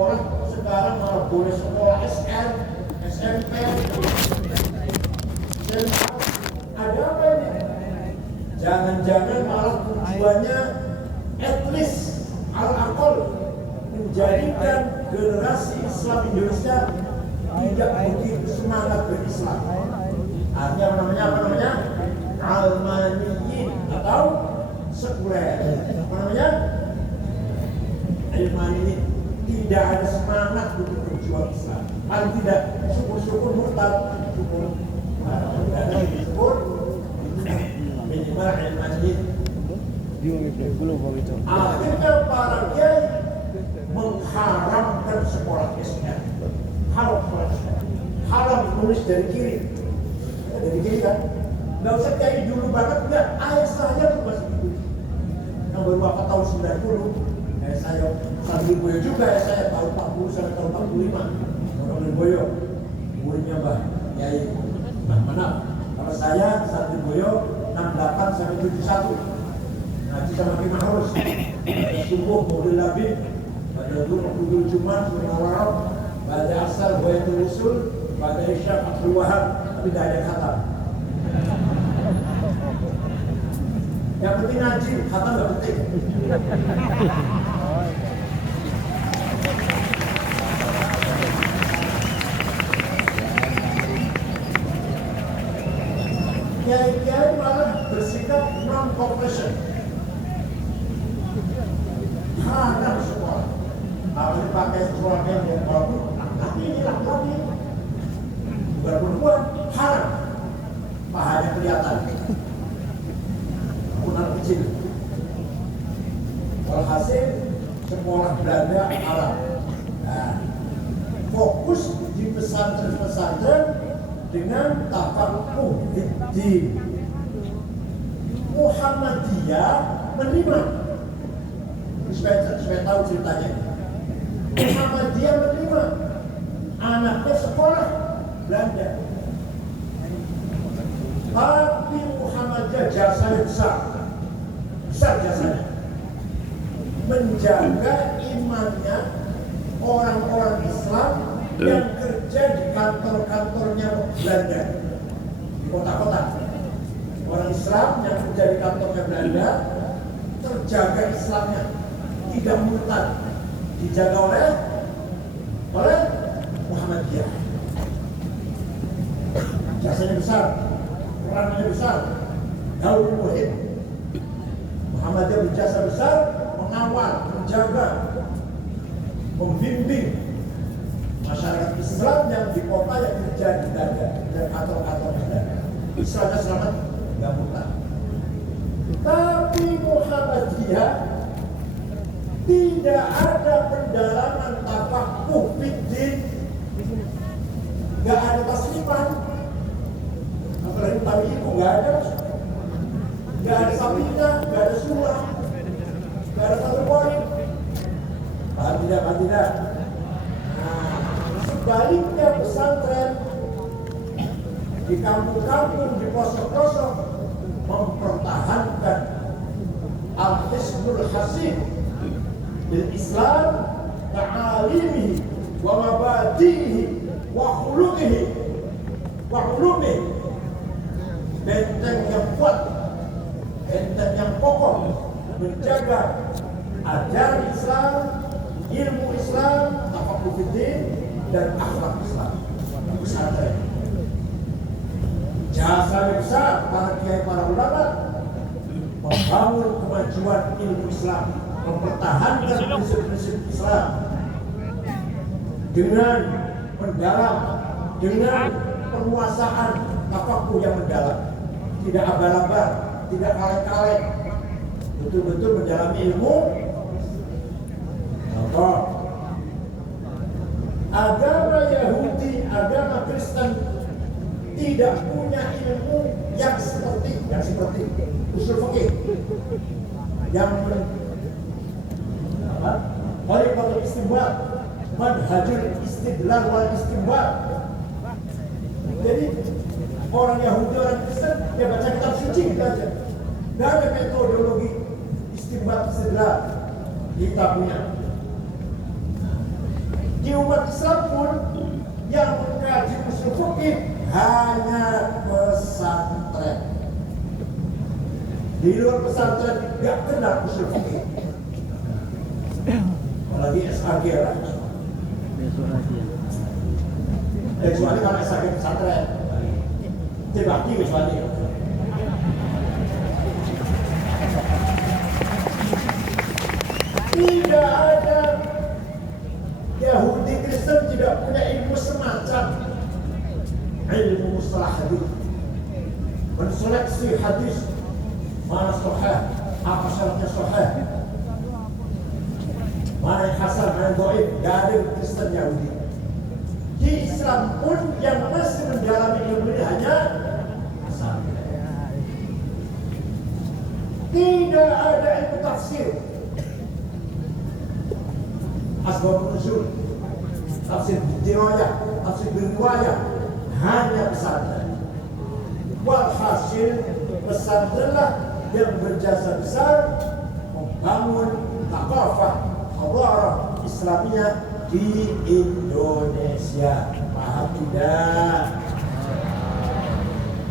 orang sekarang malah boleh sekolah SM, SMP, ada apa ini? Jangan-jangan malah tujuannya at least al-aqal menjadikan generasi Islam Indonesia tidak begitu semangat berislam. Artinya apa namanya? Almaniyin atau sekuler. Apa namanya? Almaniyin, tidak ada semangat untuk berjuang Islam. Paling tidak syukur-syukur murtad, syukur tidak ada syukur minimal almaniyin. Akhirnya para kiai mengharamkan sekolah Islam. Haram sekolah Islam. Haram tulis dari kiri. Dari kiri kan? Nggak usah kayak dulu banget, enggak. Ayah saya tuh masih gitu. Yang baru apa tahun 90, saya Santri Boyo juga ya, saya tahun 40 sampai tahun 45. Orang Boyo, muridnya Mbah Yai Mbah Manaf. Kalau saya Santri Boyo 68 sampai 71. Ngaji sama Ki Mahrus. Subuh Maulid Labib, pada Dhuhr Jumat Munawarah, pada Asar Bayatul Usul, pada Isya Abdul Wahab, tapi tidak ada khatam. Yang penting ngaji, khatam nggak penting. Kiai-kiai malah bersikap non-cooperation. Haram sekolah. Harus pakai seragam yang bagus. Tapi ini laki-laki. Bukan perempuan, haram. Pahanya kelihatan. Anak kecil. Walhasil sekolah Belanda haram. Nah, fokus di pesantren-pesantren dengan tafaqquh fid-din. Muhammadiyah menerima. Supaya tahu ceritanya. Muhammadiyah menerima anaknya sekolah Belanda. Tapi Muhammadiyah jasanya besar jasanya. Menjaga imannya orang-orang Islam yang kerja di kantor-kantornya Belanda, di kota-kota. Orang Islam yang kerja di kantornya Belanda terjaga Islamnya, tidak murtad, dijaga oleh Muhammadiyah. Jasanya besar, perannya besar, Daul Muhim. Muhammadiyah berjasa besar, mengawal, menjaga, membimbing masyarakat Islam yang di kota yang kerja di Belanda dan kantor-kantor Belanda. Islamnya selamat, nggak murtad. Tapi Muhammadiyah tidak ada pendalaman tafaqquh fid-din, nggak ada tasrifan, apalagi tabi'in nggak ada, nggak ada sabidah, nggak ada surah, nggak ada satu poin. Paham tidak? Sebaliknya pesantren di kampung-kampung, di pelosok-pelosok mempertahankan al-hisnul hasin bil Islam, ta'alimihi wa mabadihi wa khuluqihi wa ulumihi. Benteng yang kuat, benteng yang kokoh menjaga ajaran Islam, ilmu Islam, tafaqquh fid-din dan akhlak Islam. Pesantren jasa besar para kiai, para ulama membangun kemajuan ilmu Islam, mempertahankan prinsip-prinsip Islam dengan mendalam, dengan penguasaan tafaqquh yang mendalam, tidak abal-abal, tidak kaleng-kaleng, betul-betul mendalami ilmu. Contoh, agama Yahudi, agama Kristen tidak punya ilmu yang seperti usul fikih, yang Thariqatul Istinbat, Manhajul Istidlal wal Istinbat. Jadi orang Yahudi, orang Kristen, dia baca kitab suci gitu aja. Tidak ada metodologi istinbat istidlal. Kita punya. Di umat Islam pun yang mengkaji usul fikih hanya pesantren. Di luar pesantren tidak kenal usul fikih. Apalagi SAG lah. Kecuali kalau SAG pesantren. Dibakti kecuali. Tidak ada Yahudi Kristen tidak punya ilmu semacam ilmu mustalah hadis, menseleksi hadis mana sahih, apa syaratnya sahih, mana yang hasan, mana yang dhaif. Tidak ada Kristen Yahudi. Di Islam pun yang masih mendalami ilmu ini hanya asal. Tidak ada ilmu tafsir, asbab nuzul, tafsir dirayah, tafsir riwayah, hanya pesantren. Walhasil pesantrenlah yang berjasa besar membangun thaqafah hadarah Islamiyah di Indonesia. Paham tidak?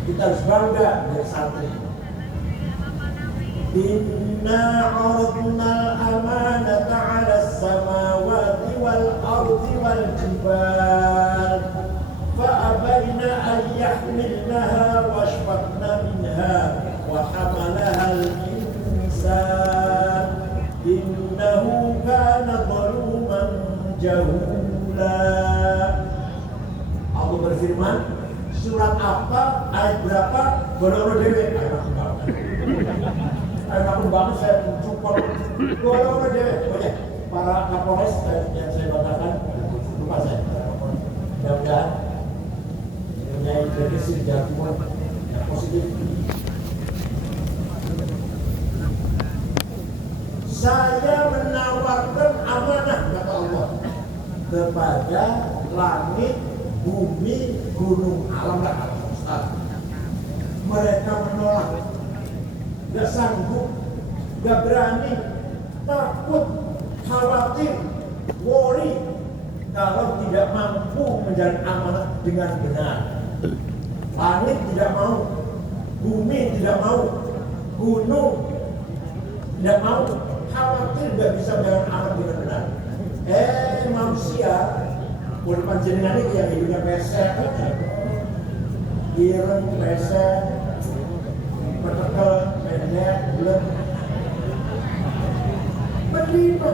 Kita harus bangga dari santri. Inna 'aradna al-amanata 'ala as-samawati wal-ardi wal-jibal fa'abayna an yahmilnaha washfaqna minha wa hamalaha al-insan innahu kana zaluman jahula. Allah berfirman, surat apa, ayat berapa, bodoh dewe. Aku bangun saya mencukup bodoh dewe. Oke, para Kapolres yang saya katakan lupa saya. Mudah-mudahan punya intervensi jawaban yang positif. Saya menawarkan amanah kata Allah kepada langit, bumi, gunung, alam dan Ustaz. Mereka menolak, gak sanggup, gak berani, takut, khawatir, worry kalau tidak mampu menjalani amanah dengan benar. Langit tidak mau, bumi tidak mau, gunung tidak mau, khawatir gak bisa menjalani amanah dengan benar. Manusia boleh panjenengan ini yang hidupnya pesek, ireng, pesek, petekel, pendek, bulat, berlima.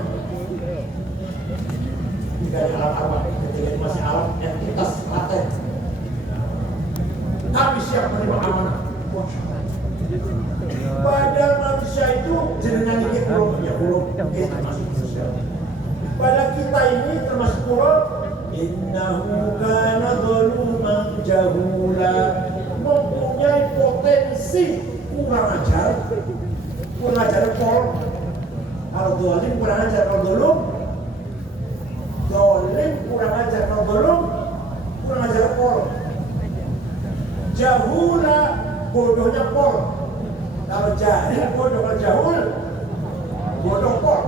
Tidak ada alam-alam, ketika masih alam entitas laten. Tapi siap menerima amanah. Padahal manusia itu jenengan ini belum termasuk manusia. Pada kita ini termasuk pulau. Innahu kana zaluman jahula, mempunyai potensi kurang ajar pol. Kalau zalim kurang ajar, kalau zalim kurang ajar, kalau zalim kurang ajar pol. Jahula bodohnya pol. Kalau jahil bodoh, kalau jahul bodoh pol.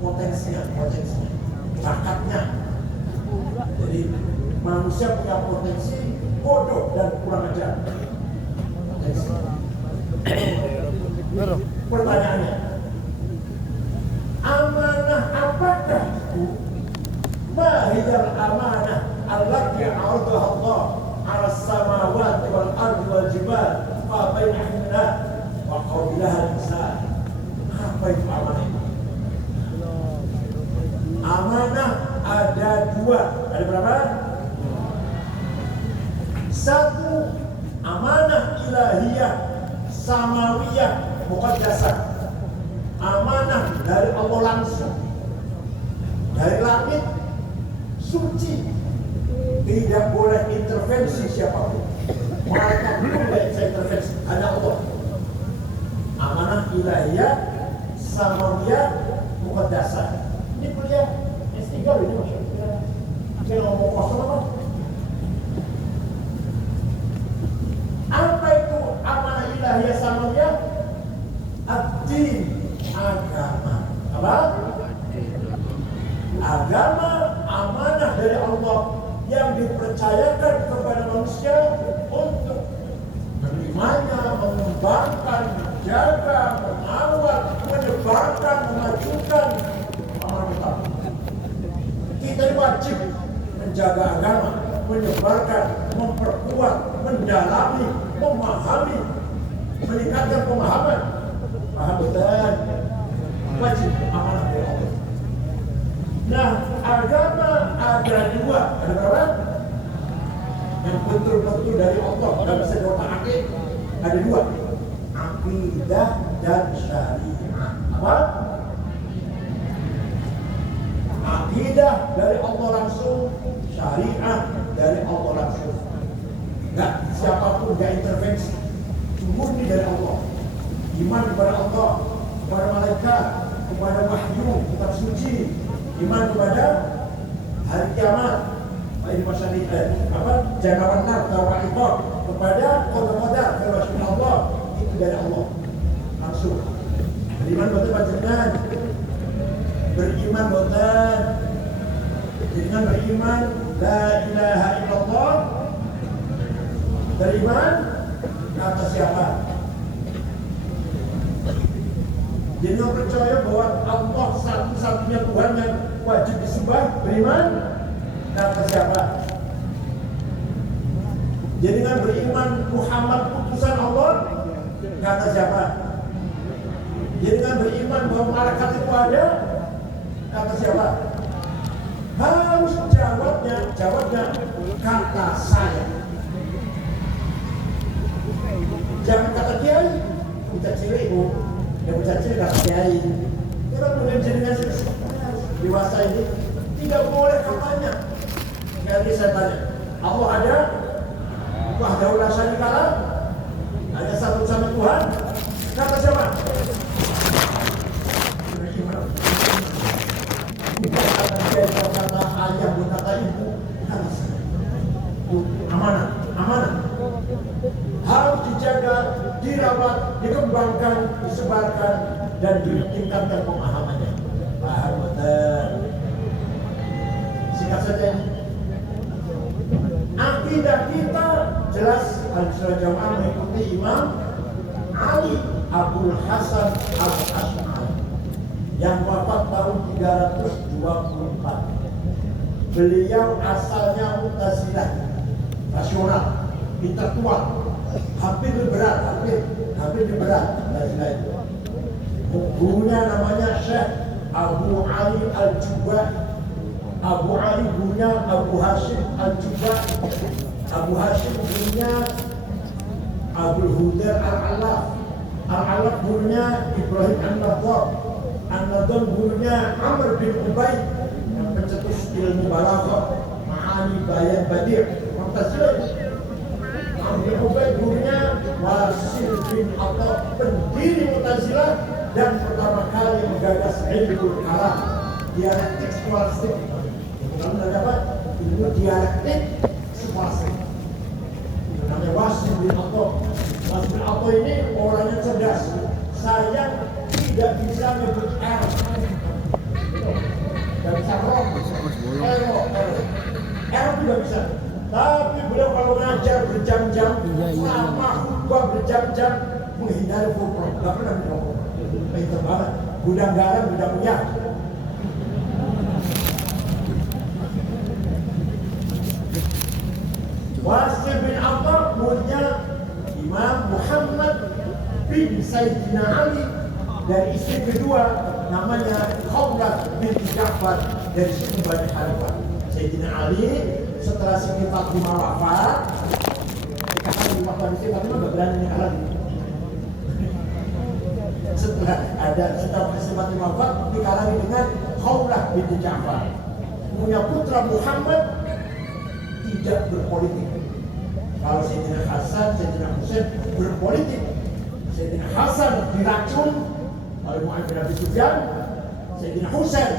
Potensinya, bakatnya. Jadi manusia punya potensi bodoh dan kurang ajar. Pertanyaannya, amanah apakah itu? Mahiyal amanah allati 'aradaha Allah 'ala as-samawati wal ardi wal jibal fa bainahunna wa qabilaha al-insan. Apa itu amanah? Amanah ada dua. Ada berapa? Satu, amanah ilahiyah samawiyah muqaddasah. Amanah dari Allah langsung, dari langit, suci, tidak boleh intervensi siapapun. Malaikat pun tidak bisa intervensi, hanya Allah. Amanah ilahiyah samawiyah muqaddasah. Ini kuliah S3 ini maksudnya. Saya ngomong kosong apa? Apa itu amanah ilahiyah samawiyah? Ad-din, agama. Apa? Agama amanah dari Allah yang dipercayakan kepada manusia untuk menerimanya, mengembangkan, menjaga, mengawal, menyebarkan, memajukan amanah. Kita wajib menjaga agama, menyebarkan, memperkuat, mendalami, memahami, meningkatkan pemahaman. Paham betul? Wajib amanah dari Allah. Nah, agama ada dua. Ada berapa? Yang betul-betul dari Allah dan bisa diotak-atik. Ada dua. Akidah dan syariah. Apa? Akidah dari Allah langsung, syariah dari Allah langsung. Enggak siapapun, enggak intervensi. Murni dari Allah. Iman kepada Allah, kepada malaikat, kepada wahyu, kitab suci, iman kepada hari kiamat, ini masalah jangkauan tawaikot, kepada qadar kewajiban Allah, itu dari Allah langsung. Beriman betul panjenengan, beriman betul, dengan beriman la ilaha illallah, beriman kata siapa? Jangan percaya bahwa Allah satu-satunya Tuhan yang wajib disembah, beriman kata siapa? Jangan beriman Muhammad utusan Allah, kata siapa? Jangan beriman bahwa malaikat itu ada, kata siapa? Harus jawabnya kata saya. Jangan kata kiai, kita cilik bu. Yang bercacil kata kiai. Kita boleh jenengan dewasa ini tidak boleh katanya. Jadi saya tanya, Allah ada? Wahdahu la syarika lah? Ada satu sama Tuhan? Kata siapa? Kata ayah, kata ibu, kata saya. Amanah. Harus dijaga, dirawat, dikembangkan, disebarkan, dan ditingkatkan pemahamannya. Paham betul? Singkat saja ini. Akidah kita jelas Ahlussunnah Jamaah mengikuti Imam Ali Abdul Hasan Al-Asy'ari yang wafat tahun 324. Beliau asalnya Mu'tazilah, rasional, intelektual, hampir berat Mu'tazilah itu. Gurunya namanya Syekh Abu Ali Al-Jubai. Abu Ali gurunya Abu Hashim Al-Jubai. Abu Hashim gurunya Abu Hudair Al-Alaf. Al-Alaf gurunya Ibrahim An-Nadhar. An-Nadhar gurunya Amr bin Ubay yang pencetus ilmu balaghah, ma'ani, bayan, badi'. Mu'tazilah. Amr bin Ubay gurunya Wasil bin Atha, pendiri Mu'tazilah dan pertama kali menggagas ilmu kalam, dialektik skolastik. Kalau tidak dapat ilmu dialektik skolastik. Namanya Wasil bin Atha. Wasil bin Atha ini orangnya cerdas. Sayang tidak bisa nyebut R. Tidak bisa roh. R tidak bisa. Tapi beliau kalau ngajar berjam-jam, selama khutbah berjam-jam, menghindari furqah. Tidak pernah dirokok. Pintar banget. Gudang garam, gudang minyak. Wasil bin Atha punya Imam Muhammad bin Sayyidina Ali, dari istri kedua namanya Khawlah bin Ja'far dari suku Bani Hanifah. Sayyidina Ali setelah Siti Fatimah wafat, dikatakan di waktu Siti Fatimah nggak berani nikah lagi. Setelah Siti Fatimah wafat, nikah lagi dengan Khawlah bin Ja'far. Punya putra Muhammad tidak berpolitik. Kalau Sayyidina Hasan, Sayyidina Husain berpolitik. Sayyidina Hasan diracun oleh Mu'awiyah bin Abi Sufyan. Sayyidina Husain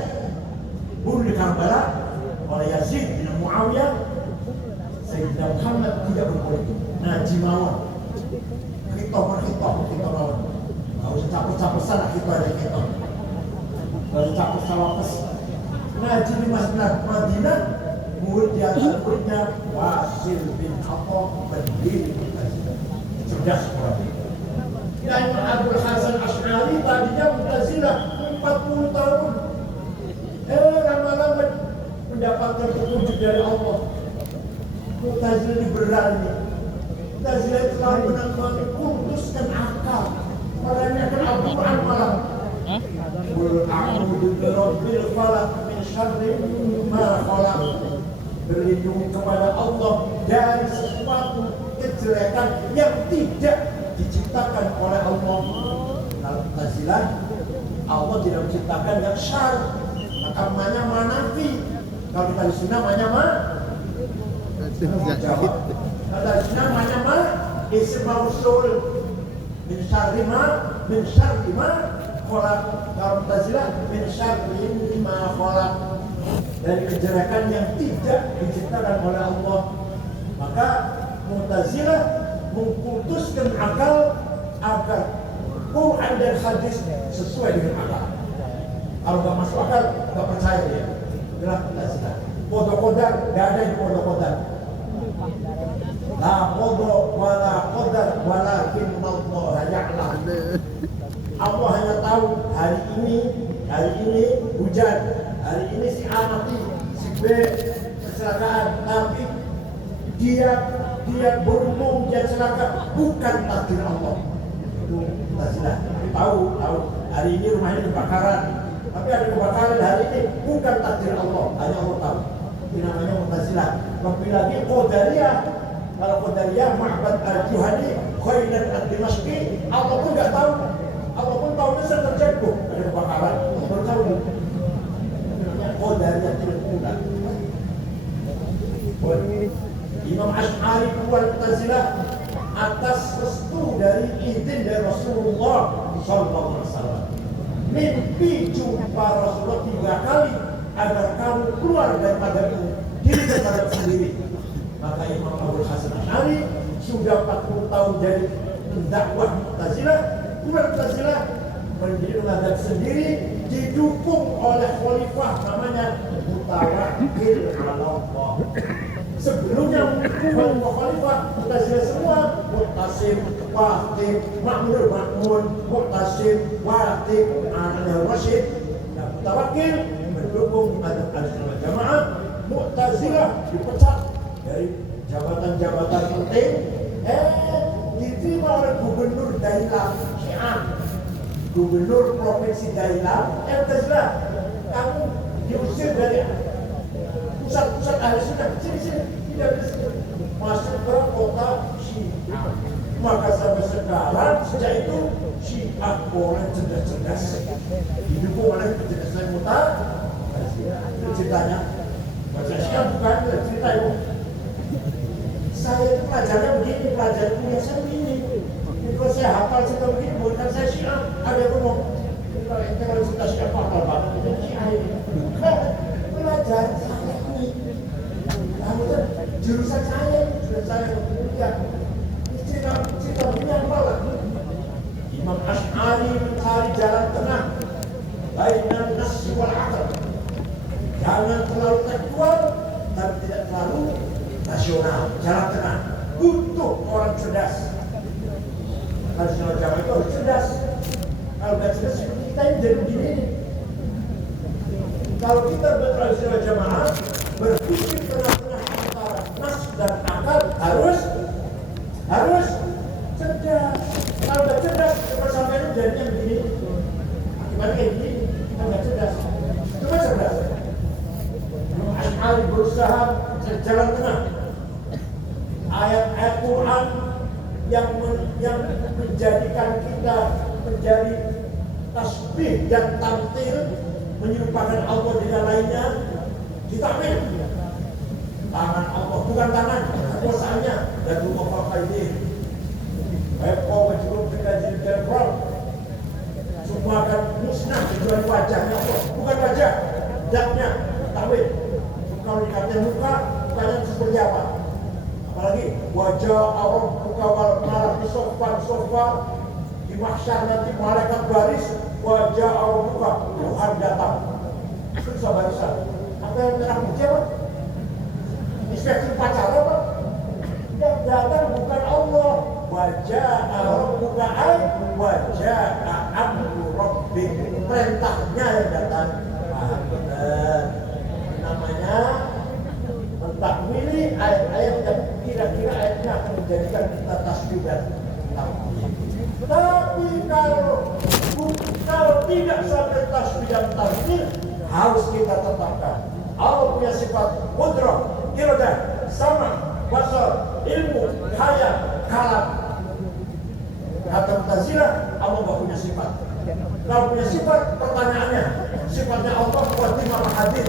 bunuh di Karbala oleh Yazid bin Mu'awiyah. Sayyidina Muhammad tidak berpolitik. Najimawan, khitoman. Kalau usah capek-capek sana kita ada khitom. Kalau capek cawapres, ngaji di Masjid Madinah, murid di atas muridnya Wasil bin Atha berdiri Mu'tazilah. Cerdas orang. Dan Abdul Hasan Asy'ari tadinya Mu'tazilah 40 tahun. Lama-lama mendapatkan petunjuk dari Allah. Mu'tazilah ini berani. Mu'tazilah telah mengkuduskan akal. Meremehkan Al-Quran malam. Qul a'udzu birabbil falaq min syarri ma khalaq. Berlindung kepada Allah dari sesuatu kejelekan yang tidak diciptakan oleh Allah. Mu'tazilah, Allah tidak menciptakan yang syar, maka namanya manafi. Kalau kita di sunnah namanya jawab. Kalau di sunnah namanya isim mausul min syarri ma khalaq. Kalau Mu'tazilah min syarri ma khalaq, dari kejelekan yang tidak diciptakan oleh Allah. Maka Mu'tazilah mengputuskan akal agar Quran dan hadis sesuai dengan akal. Kalau nggak masuk akal, nggak percaya dia. Itulah Mu'tazilah. Qadar, nggak ada yang qadar. La qadar wala qadar walakin Allah ya'lam. Allah hanya tahu hari ini hujan, hari ini si A mati, si B kecelakaan, tapi dia beruntung dia celaka, bukan takdir Allah. Itu Mu'tazilah. Tahu hari ini rumahnya kebakaran, tapi ada kebakaran hari ini bukan takdir Allah, hanya Allah tahu. Itu namanya Mu'tazilah. Lebih lagi Qadariyah. Kalau Qadariyah Ma'bad al-Juhani Khailan ad-Dimashqi, Allah pun nggak tahu. Allah pun tahunya sedang terjatuh ada kebakaran, baru tahu. Qadariyah tidak pula. Imam Asy'ari keluar Mu'tazilah atas restu dari izin dari Rasulullah SAW. Mimpi jumpa Rasulullah 3 kali agar kamu keluar daripada diri terhadap sendiri. Maka Imam Abdul Hasan Asy'ari sudah 40 tahun dari pendakwah Mu'tazilah, keluar Mu'tazilah berdiri menghadap sendiri, didukung oleh khalifah namanya Mutawakkil 'ala Allah. Sebelumnya khalifah Mu'tazilah semua Mu'tasim, Waqif, Ma'mun, Mu'tasim, Waqif, Al-Rasyid. Dan Mutawakkil mendukung mazhab Ahlussunnah wal Jamaah. Mu'tazilah dipecat dari jabatan-jabatan penting, diterima oleh gubernur Dailam Syiah, gubernur provinsi Dailam. Mu'tazilah, kamu diusir dari pusat-pusat Ahlussunnah, sini tidak bisa masuk ke kota Syiah. Maka sampai sekarang sejak itu Syiah orang cerdas-cerdas, didukung oleh kecerdasan Mu'tazilah. Itu ceritanya. Baca Syiah bukan cerita itu. Saya itu pelajarnya begini, pelajaran punya saya begini. Kalau saya hafal cerita begini, bukan saya Syiah. Ada yang ngomong, kalau cerita Syiah hafal banget, itu Syiah ini. Pelajaran saya ini. Kamu kan jurusan saya ini, jurusan saya kuliah. Cerita begini apa lah? Imam Asy'ari mencari jalan tengah bainan nas wal aql. Jangan terlalu tekstual, tapi tidak terlalu nasional, jalan tengah. Butuh orang cerdas. Ahlussunnah Jamaah itu harus cerdas. Kalau nggak cerdas, seperti kita ini jadi begini. Kalau kita Ahlussunnah Jamaah berpikir tengah-tengah antara nas dan akal, harus cerdas. Kalau nggak cerdas, sampai itu jadinya begini. Akibatnya kayak gini, kita nggak cerdas. Coba cerdas. Asy'ari berusaha jalan tengah. Ayat-ayat Quran yang menjadikan kita menjadi tasbih dan tamthil, menyerupakan Allah dengan lainnya, ditakwil. Tangan Allah bukan tangan, kekuasaannya. Dan rumah ini Epo menjuruk dengan jilid semua akan musnah kecuali wajahnya Allah, bukan wajah, zatnya, takwil. Kalau dikatakan muka, mukanya seperti apa? Apalagi wajah Allah muka wal malak di sofa di mahsyar nanti malaikat baris, wajah Allah muka Tuhan datang. Susah barisan. Apa yang merah putih apa? Inspeksi upacara apa? Yang datang bukan Allah. Waja'a rabbuka ay waja'a amru rabbik. Perintahnya yang datang. Benar. Namanya mentakwili ayat-ayat yang kira-kira ayatnya akan menjadikan kita tasbih dan tahmid. Tapi kalau tidak sampai tasbih dan tahmid, harus kita tetapkan Allah punya sifat qudrah, iradah, sama, basar, ilmu, hayat, kalam. Kata Mu'tazilah, Allah nggak punya sifat. Kalau punya sifat, pertanyaannya, sifatnya Allah qadim apa hadir?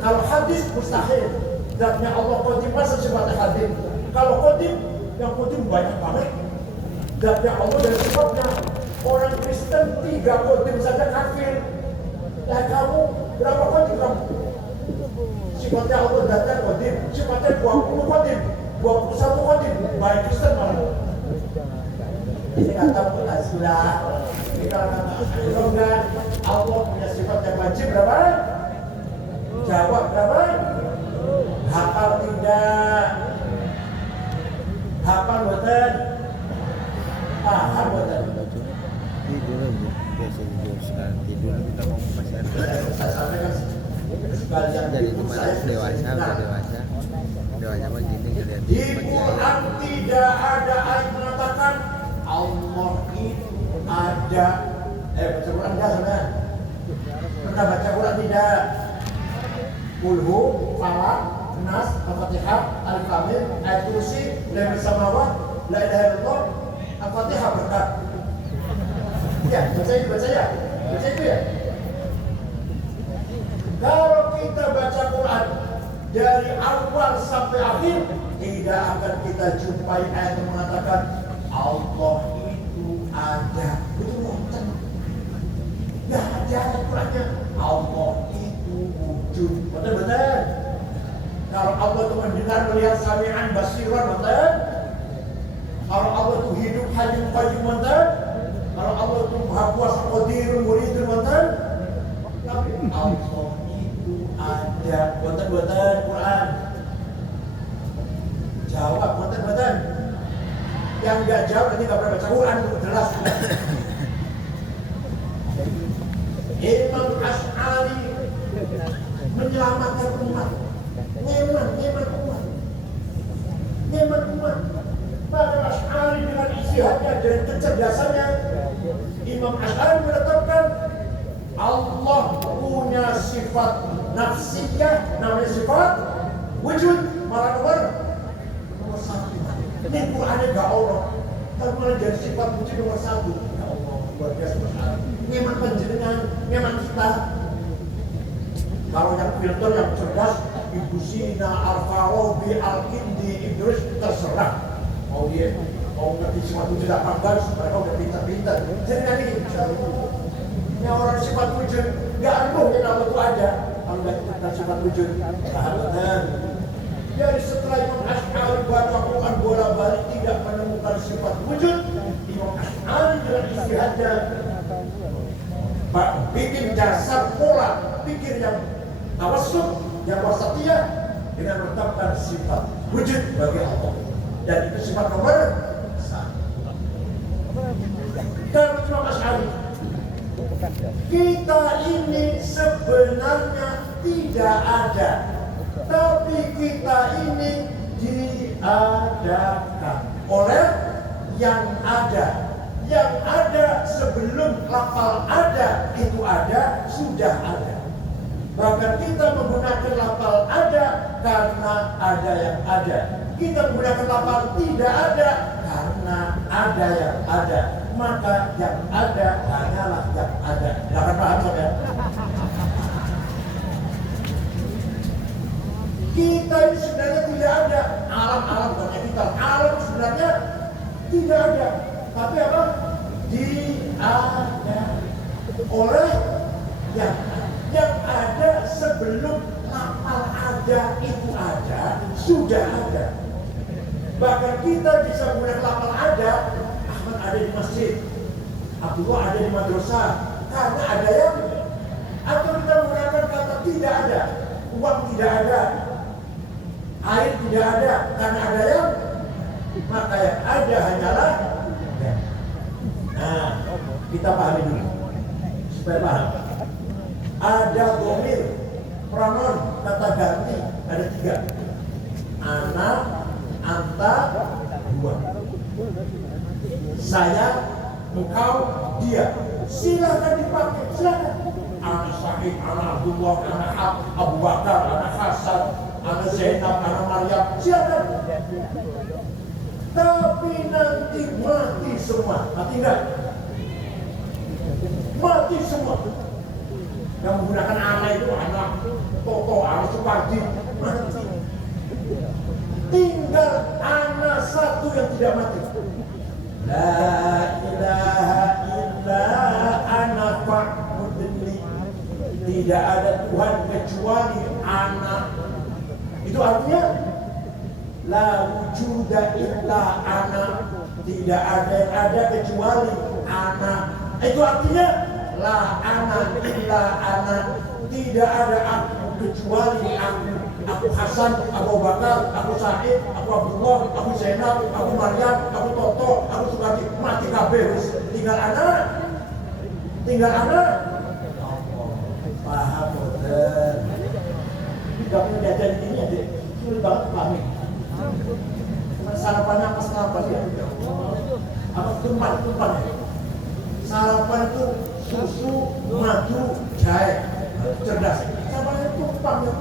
Kalau hadis mustahil. Zatnya Allah qadim, masa sifatnya hadir? Kalau qadim, yang qadim banyak banget. Zatnya Allah dan sifatnya orang Kristen 3 qadim saja kafir. Nah kamu berapa qadim kamu? Sifatnya Allah zatnya qadim, sifatnya 20 qadim, 21 qadim, baik Kristen malah. Ini kata Mu'tazilah. Ini kata enggak, Allah punya sifat yang wajib berapa? Jawab berapa? Hafal tidak? Hafal betul? Paham betul? Tidur aja, biasa tidur sekarang tidur kita mau masih ada. Saya sampaikan sekalian Dari ibu kemarin saya dewasa, nah, udah dewasa begini ngeliat di Quran tidak ada ayat mengatakan Allah itu ada. Baca Quran tidak sebenarnya. Pernah baca Quran tidak? Kulhu, Falak, Nas, Al-Fatihah, Al-Kamil, Ayat Kursi, Lemah Samawat, La ilaha illallah, Al-Fatihah berkat. Ya, baca ya. Baca itu ya. Kalau kita baca Quran dari awal sampai akhir, tidak akan kita jumpai ayat yang mengatakan Allah itu ada. Itu muhtem. Tidak ada Qurannya. Allah itu wujud. Betul-betul. Kalau Allah itu mendengar, melihat, sami'an, basiran, betul. Kalau Allah itu hidup, hayyun, qayyum, betul. Kalau Allah itu maha kuasa, qadirun, muridun, betul. Tapi Allah itu ada. Betul-betul Quran. Jawab, betul-betul. Yang nggak jawab nanti nggak pernah baca Quran, itu jelas. Imam Asy'ari menyelamatkan umat, ngeman umat. Pada Asy'ari dengan ijtihadnya dan kecerdasannya, Imam Asy'ari menetapkan Allah punya sifat nafsiyah, namanya sifat wujud, malah nomor 1. Ini Qurannya gak Allah, tapi malah jadi sifat wujud nomor 1. Ya Allah, luar biasa Asy'ari. Ngeman penjenengan, ngeman kita. Kalau yang filter yang cerdas, Ibu Sina, Al-Farabi, Al-Kindi, Idris, terserah. Mau ngerti sifat wujud apa enggak, mereka udah pintar-pintar. Jadi nanti yang orang sifat wujud, gak anuh yang Allah itu ada. Kalau gak kita sifat wujud, sahabatan. Jadi setelah Imam Asy'ari baca Quran bola-balik tidak menemukan sifat wujud, Imam Asy'ari dengan ijtihadnya bikin dasar pola pikir yang tawassut, yang wasatiyah dengan menetapkan sifat wujud bagi Allah. Dan itu sifat nomor 1. Dan Imam Asy'ari, kita ini sebenarnya tidak ada, tapi kita ini diadakan oleh yang ada. Yang ada sebelum lafal ada itu ada, sudah ada. Bahkan kita menggunakan lafal ada karena ada yang ada. Kita menggunakan lafal tidak ada karena ada yang ada. Maka yang ada hanyalah yang ada. Silakan paham saudara? Kita ini sebenarnya tidak ada. Alam-alam bukannya kita. Alam sebenarnya tidak ada. Tapi apa? Diada oleh yang ada sebelum lafal ada itu ada, sudah ada. Bahkan kita bisa menggunakan lafal ada. Ahmad ada di masjid, Abdullah ada di madrasah, karena ada yang. Atau kita menggunakan kata tidak ada, uang tidak ada, air tidak ada, karena ada yang, maka yang ada hanyalah ya. Nah, kita pahami dulu supaya paham. Ada domir, pronoun, kata ganti ada 3. Ana, anta, dua. Saya, engkau, dia. Silakan dipakai, silakan. Ana Sahih, ana Abdullah, ana Abu Bakar, ana Hasan, ana Zainab, ana Maryam, silakan. Tapi nanti mati semua, mati enggak? Mati semua. Yang menggunakan anak itu anak Toto, anak Supardi, mati. Tinggal anak satu yang tidak mati. La ilaha illa ana fa'budni. Tidak ada Tuhan kecuali anak. Itu artinya la wujuda illa ana. Tidak ada yang ada kecuali anak. Itu artinya la ana illa ana. Tidak ada aku kecuali aku. Aku Hasan, aku Bakar, aku Said, aku Abdullah, aku Zainab, aku Maryam, aku Toto, aku Sukarti. Mati kabeh. Tinggal anak. Tinggal anak. Paham betul. Tidak punya jajan ini aja. Sulit banget pahami. Sarapannya apa sarapan ya? Apa tumpan ya? Sarapan itu susu, madu, jahe. Cerdas. Sarapannya tumpang ya.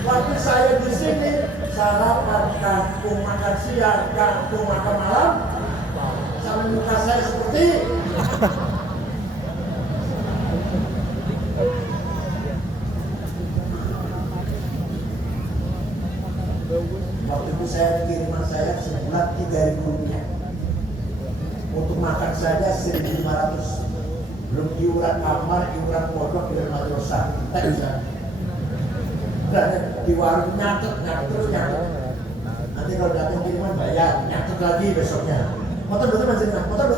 Waktu saya di sini sarapan, kangkung makan siang, kangkung makan malam, sama muka saya seperti waktu itu saya kiriman saya sebulan 3.000 rupiah untuk makan saja 1.500. Belum iuran kamar, iuran pondok, iuran madrasah. Tak bisa. Di warung nyatet terus nyatet. Nanti kalau datang kiriman bayar, nyatet lagi besoknya. Motor masih enak, motor.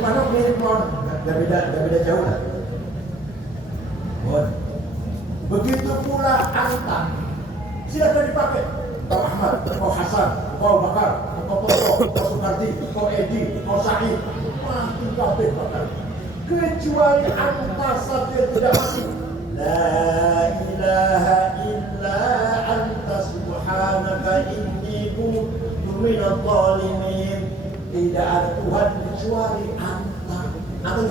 Mana mirip pohon, gak beda jauh lah. Begitu pula anta, silakan dipakai. Kau Ahmad, kau Hasan, kau Bakar, kau Toto, kau Sukardi, kau Edi, kau Sa'id, mati kabeh bakar. Kecuali anta satu yang tidak mati. La ilaha illa anta subhanaka inni kuntu minadh dhalimin. Tidak ada Tuhan kecuali anta. Anta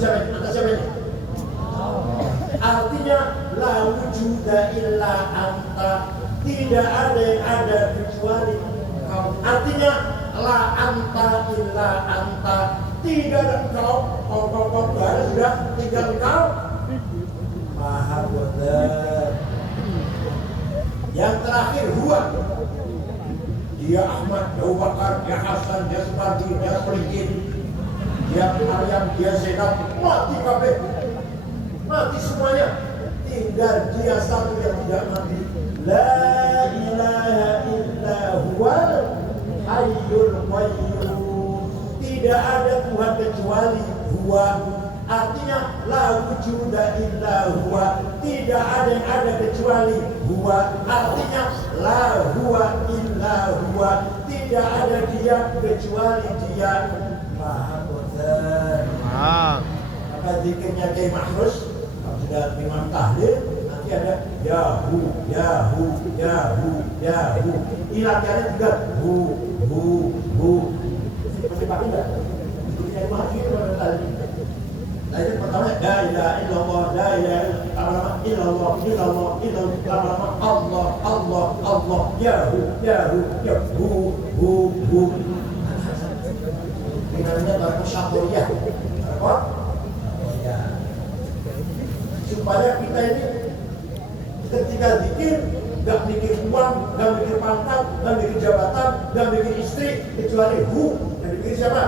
siapa ini? Artinya la wujuda illa anta. Tidak ada yang ada kecuali engkau. Artinya la anta illa anta. Tidak ada engkau, kau ada sudah, tinggal engkau. Maha benar. Yang terakhir huwa. Dia Ahmad, dia Abu Bakar, dia Hasan, dia Supardi, dia Solikin, dia Maryam, dia Zainab, mati kabeh. Mati semuanya. Tinggal dia satu yang tidak mati. La ilaha illa huwal hayyul qayyum. Tidak ada Tuhan kecuali huwa. Artinya la wujuda illa huwa. Tidak ada yang ada kecuali huwa. Artinya la huwa illa huwa. Tidak ada dia kecuali dia. Paham betul? Maka zikirnya Kiai Mahrus kalau sudah memang tahlil nanti ada yahu. Ilahiannya juga hu. Masih pakai enggak? Kiai Mahrus itu tadi. Nah itu pertama la ilaha illallah, la ilaha illallah, lama-lama Allah, yahu. Ini namanya baru syakuriyah. Supaya kita ini ketika zikir gak mikir uang, gak mikir pangkat, gak mikir jabatan, gak mikir istri, kecuali yang mikir siapa?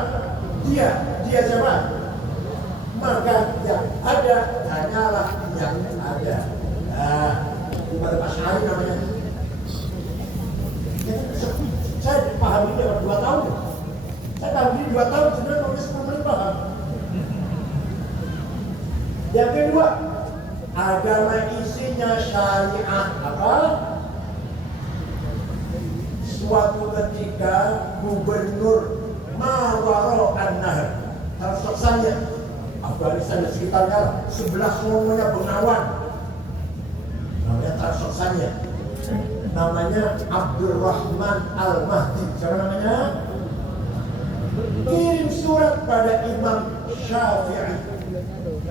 Dia siapa? Maka yang ada hanyalah yang ada. Nah, kepada Pak Syahri namanya. Saya paham ini 2 tahun. Saya paham ini 2 tahun, sebenarnya nulis 10 menit paham. Yang kedua, agama isinya syariat apa? Suatu ketika gubernur Mawaro An-Nahr, tersaksanya Afghanistan dan sekitarnya, sebelah semuanya Bengawan, namanya tersaksanya, namanya Abdurrahman Al-Mahdi. Siapa namanya? Kirim surat pada Imam Syafi'i.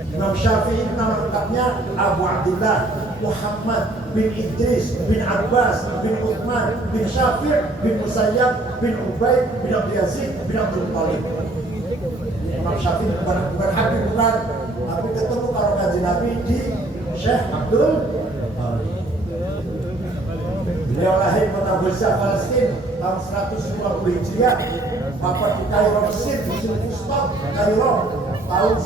Imam Syafi'i itu nama lengkapnya Abu Abdullah Muhammad bin Idris bin Abbas bin Uthman bin Syafi' bin Musayyab bin Ubaid bin Abdul Yazid bin Abdul Muttalib. Imam Syafi'i bukan Habib, bukan, tapi ketemu kalau kaji Nabi di Syekh Abdul Muttalib. Beliau lahir kota Gaza, Palestina tahun 150 Hijriah. Bapak di Kairo, Mesir, Mesir Pusat, Kairo tahun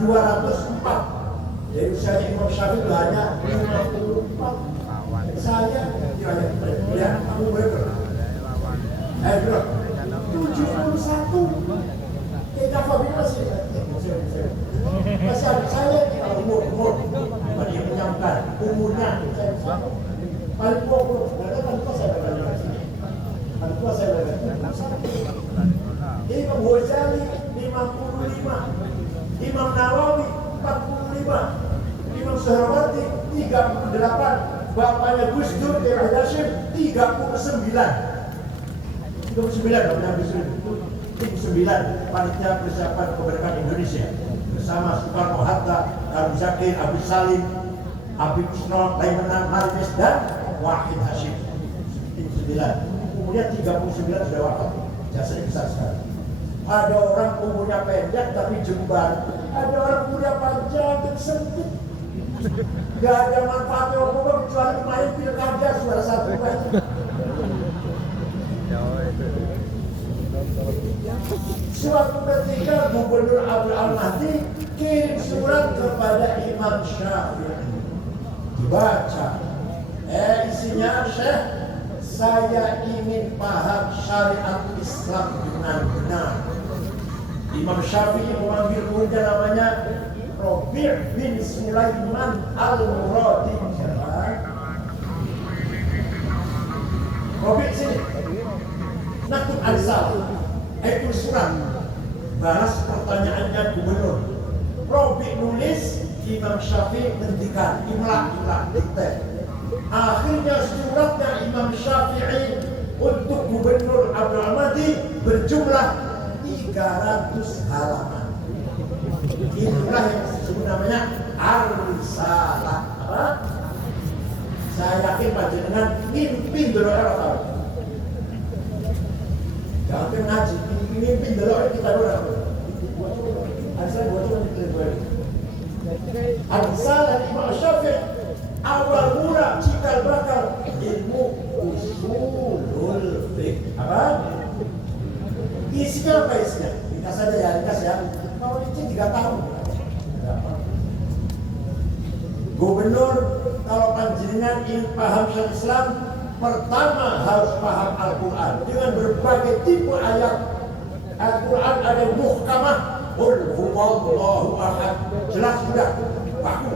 204. Jadi usianya Imam Syafi'i hanya 54. Saya ya, kamu berapa? Berapa? 71. Kita Fabi masih adik saya kalau umur dia menyampaikan umurnya saya paling tua paling tua saya berada di sini. Paling tua saya berada. Imam Ghazali 55, Imam Nawawi 45, Imam Suhrawardi 38, bapaknya Gus Dur Kiai Hasyim 39. 39 bapaknya Gus Dur. 9 panitia persiapan kemerdekaan Indonesia bersama Soekarno Hatta, Abu Zakir, Abu Salim, Habib Usno, Laimanan, Marines dan Wahid Hashim. 9. Kemudian 39 sudah wafat. Jasanya besar sekali. Ada orang umurnya pendek tapi jembar. Ada orang umurnya panjang tapi sempit. Gak ada manfaatnya apa-apa kecuali main pilkada suara satu aja. Suatu ketika Gubernur Abdul Al-Mahdi kirim surat kepada Imam Syafi'i. Dibaca. Isinya, Syekh, saya ingin paham syariat Islam dengan benar. Imam Syafi'i memanggil muridnya namanya Rabi' bin Sulaiman Al-Muradi. Rabi' sini. Naktub al-Salah. Itu surat balas pertanyaannya gubernur. Rabi nulis, Imam Syafi'i hentikan, imla dikte. Akhirnya suratnya Imam Syafi'i untuk Gubernur Abdul Mahdi berjumlah 300 halaman. Itulah yang disebut namanya Ar-Risalah. Apa? Saya yakin panjenengan mimpin dulu orang. Jangan ngaji, mimpin dulu kita dulu. Asal buat orang diterima. Al-Risalah Imam Syafi'i awal mula cikal bakal ilmu usulul fiqh. Apa? Isinya apa isinya? Ringkas saja ya, ringkas ya. Kalau ini 3 tahun. Gubernur, kalau panjenengan ingin paham syariat Islam, pertama harus paham Al-Quran dengan berbagai tipe ayat. Al-Quran ada yang muhkamah, qul huwallahu ahad, jelas sudah, baku,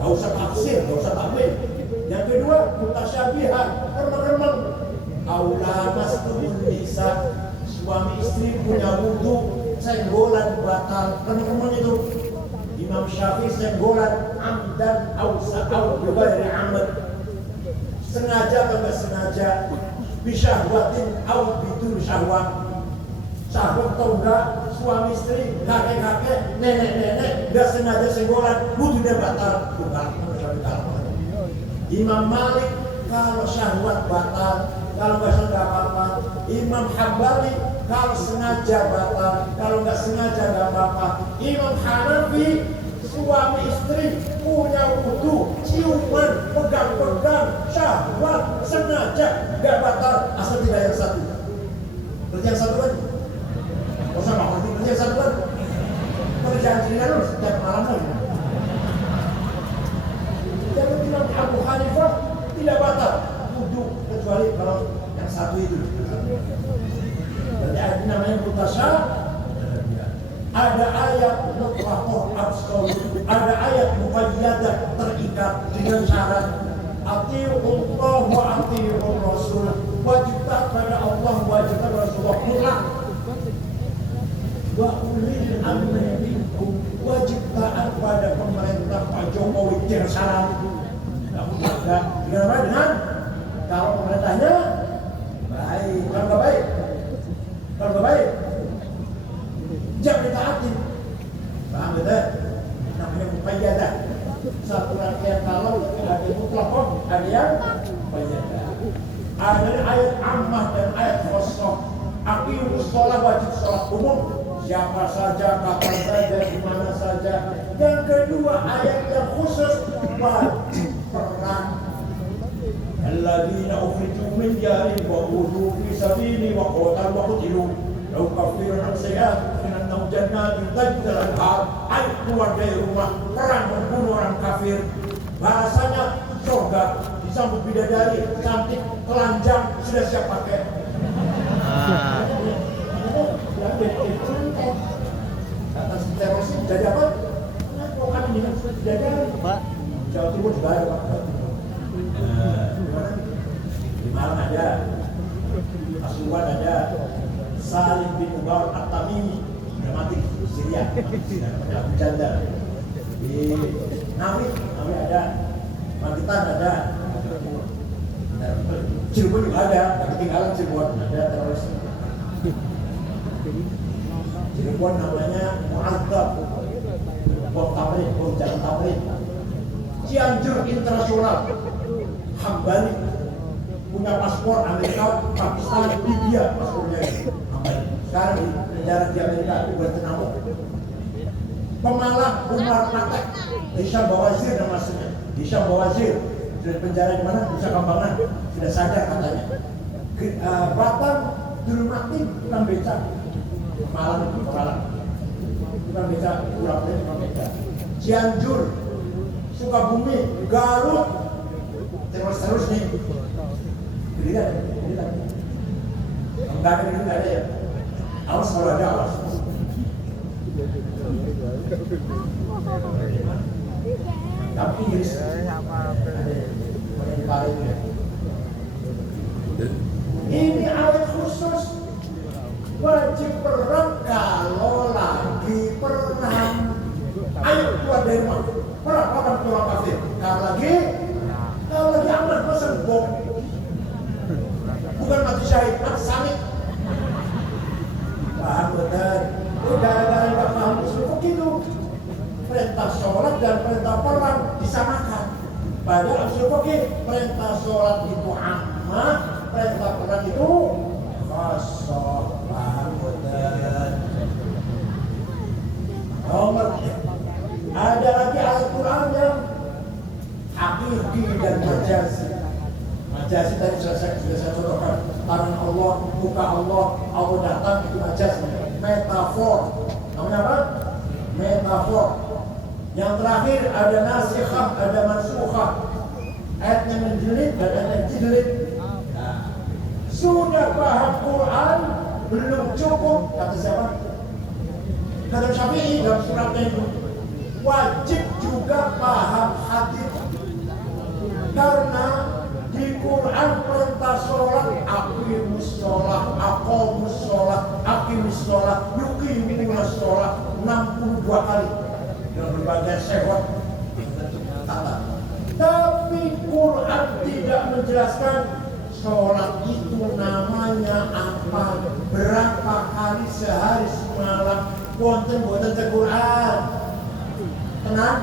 gak usah tafsir, gak usah takwil. Yang kedua, mutasyabihat, remang-remang. Aula masturun nisa, suami istri punya wudu, senggolan batal, remang-remang itu. Imam Syafi'i senggolan amdan au sa'au bighairi amad, sengaja atau tidak sengaja, bisyahwatin au bidun syahwat, syahwat atau enggak, suami istri, kakek-kakek, nenek-nenek, enggak sengaja senggolan, wudunya batal. Imam Malik kalau syahwat batal, kalau enggak sengaja apa-apa. Imam Hambali kalau sengaja batal, kalau enggak sengaja enggak apa-apa. Imam Hanafi suami istri punya wudu, ciuman, pegang-pegang, syahwat, sengaja, gak batal, asal tidak yang satu. Berarti yang satu kan? Oh sama, berarti yang satu kan? Kerjaan cerita lu setiap malam lagi. Jangan bilang Abu Hanifah tidak batal wudu, kecuali kalau yang satu itu. Berarti ada namanya mutasyabih. Ada ayat mutlaqah absolut, ada ayat muqayyadah, terikat dengan syarat atiiullah wa atiiur rasul, wajib taat pada Allah, wajib pada Rasulullah, mutlak. Wa ulil amri minkum, wajib taat pada pemerintah Pak Jokowi dengan syarat. Namun tidak dengan kalau pemerintahnya baik, kalau nggak baik, jangan ditaatin. Paham betul? Namanya muqayyadah. Satu rangkaian kalau ada mutlak, ada yang muqayyadah. Ada ayat ammah dan ayat khusus. Aqimus shalah, wajib sholat umum, siapa saja, kapan saja, di mana saja. Yang kedua ayat yang khusus, wajib perang. Alladzina ukhriju min diyarihim wa udhu fi sabili wa qatalu wa qutilu law kafirun sayyi'atihim annahum jannatin tajri min tahtiha al-anhar, keluar dari rumah perang membunuh orang kafir. Bahasanya surga disambut bidadari cantik telanjang sudah siap pakai. Atas teroris jadi apa? Bukan ini kan bidadari. Jawa Timur juga ada Pak. Di Malang ada, Pasuruan ada, Salim bin Umar At-Tamimi sudah mati di Syria, Abu Janda. Di Nawi ada, Magetan ada, Cirebon juga ada, ketinggalan Cirebon ada teroris. Cirebon namanya Mu'adzab, Bom Tamrin, Bom Jalan Tamrin. Cianjur Internasional, Hambali, punya paspor Amerika, Pakistan, Libya, paspornya Hambali. Sekarang di penjara di Amerika itu Guantanamo. Pemalang, Umar Natek, Hisham Bawazir namanya. Hisham Bawazir dari penjara di mana? Nusa Kambangan, sudah sadar katanya. Batam, Durumatin, tukang beca. Pemalang itu Pemalang, tukang beca, Pulau-Pulau tukang beca. Cianjur, Sukabumi, Garut, terus nih. Tidak ada. Enggak ada ya. Awas kalau ada, awas. Tapi Inggris ini ayat khusus, wajib perang kalau lagi perang. Ayo keluar dari rumah, perang orang tua kafir. Kalau lagi aman, masa bom. Bukan mati syahid, mati samit. Paham betul? Gara-gara nggak paham usul begitu. Perintah sholat dan perintah perang disamakan. Padahal usul fikih perintah sholat itu ammah, perintah perang itu khassah. Paham betul? Nomor ada lagi ayat Quran yang hakiki dan majazi. Majazi tadi sudah saya contohkan. Tangan Allah, muka Allah, Allah datang itu majazi. Metafor. Namanya apa? Metafor. Yang terakhir ada nasikhah, ada mansukhah. Ayatnya menjilid dan ayatnya jilid. Sudah paham Quran belum cukup, kata siapa? Kata Syafi'i dalam suratnya itu. Wajib juga paham hadis. Karena di Quran perintah sholat, aqimus sholat, aqamus sholat, aqimus sholat, yuqimus sholat 62 kali dengan berbagai sehwat kata. Tapi Quran tidak menjelaskan sholat itu namanya apa, berapa kali sehari semalam. Boten Quran. Tenang.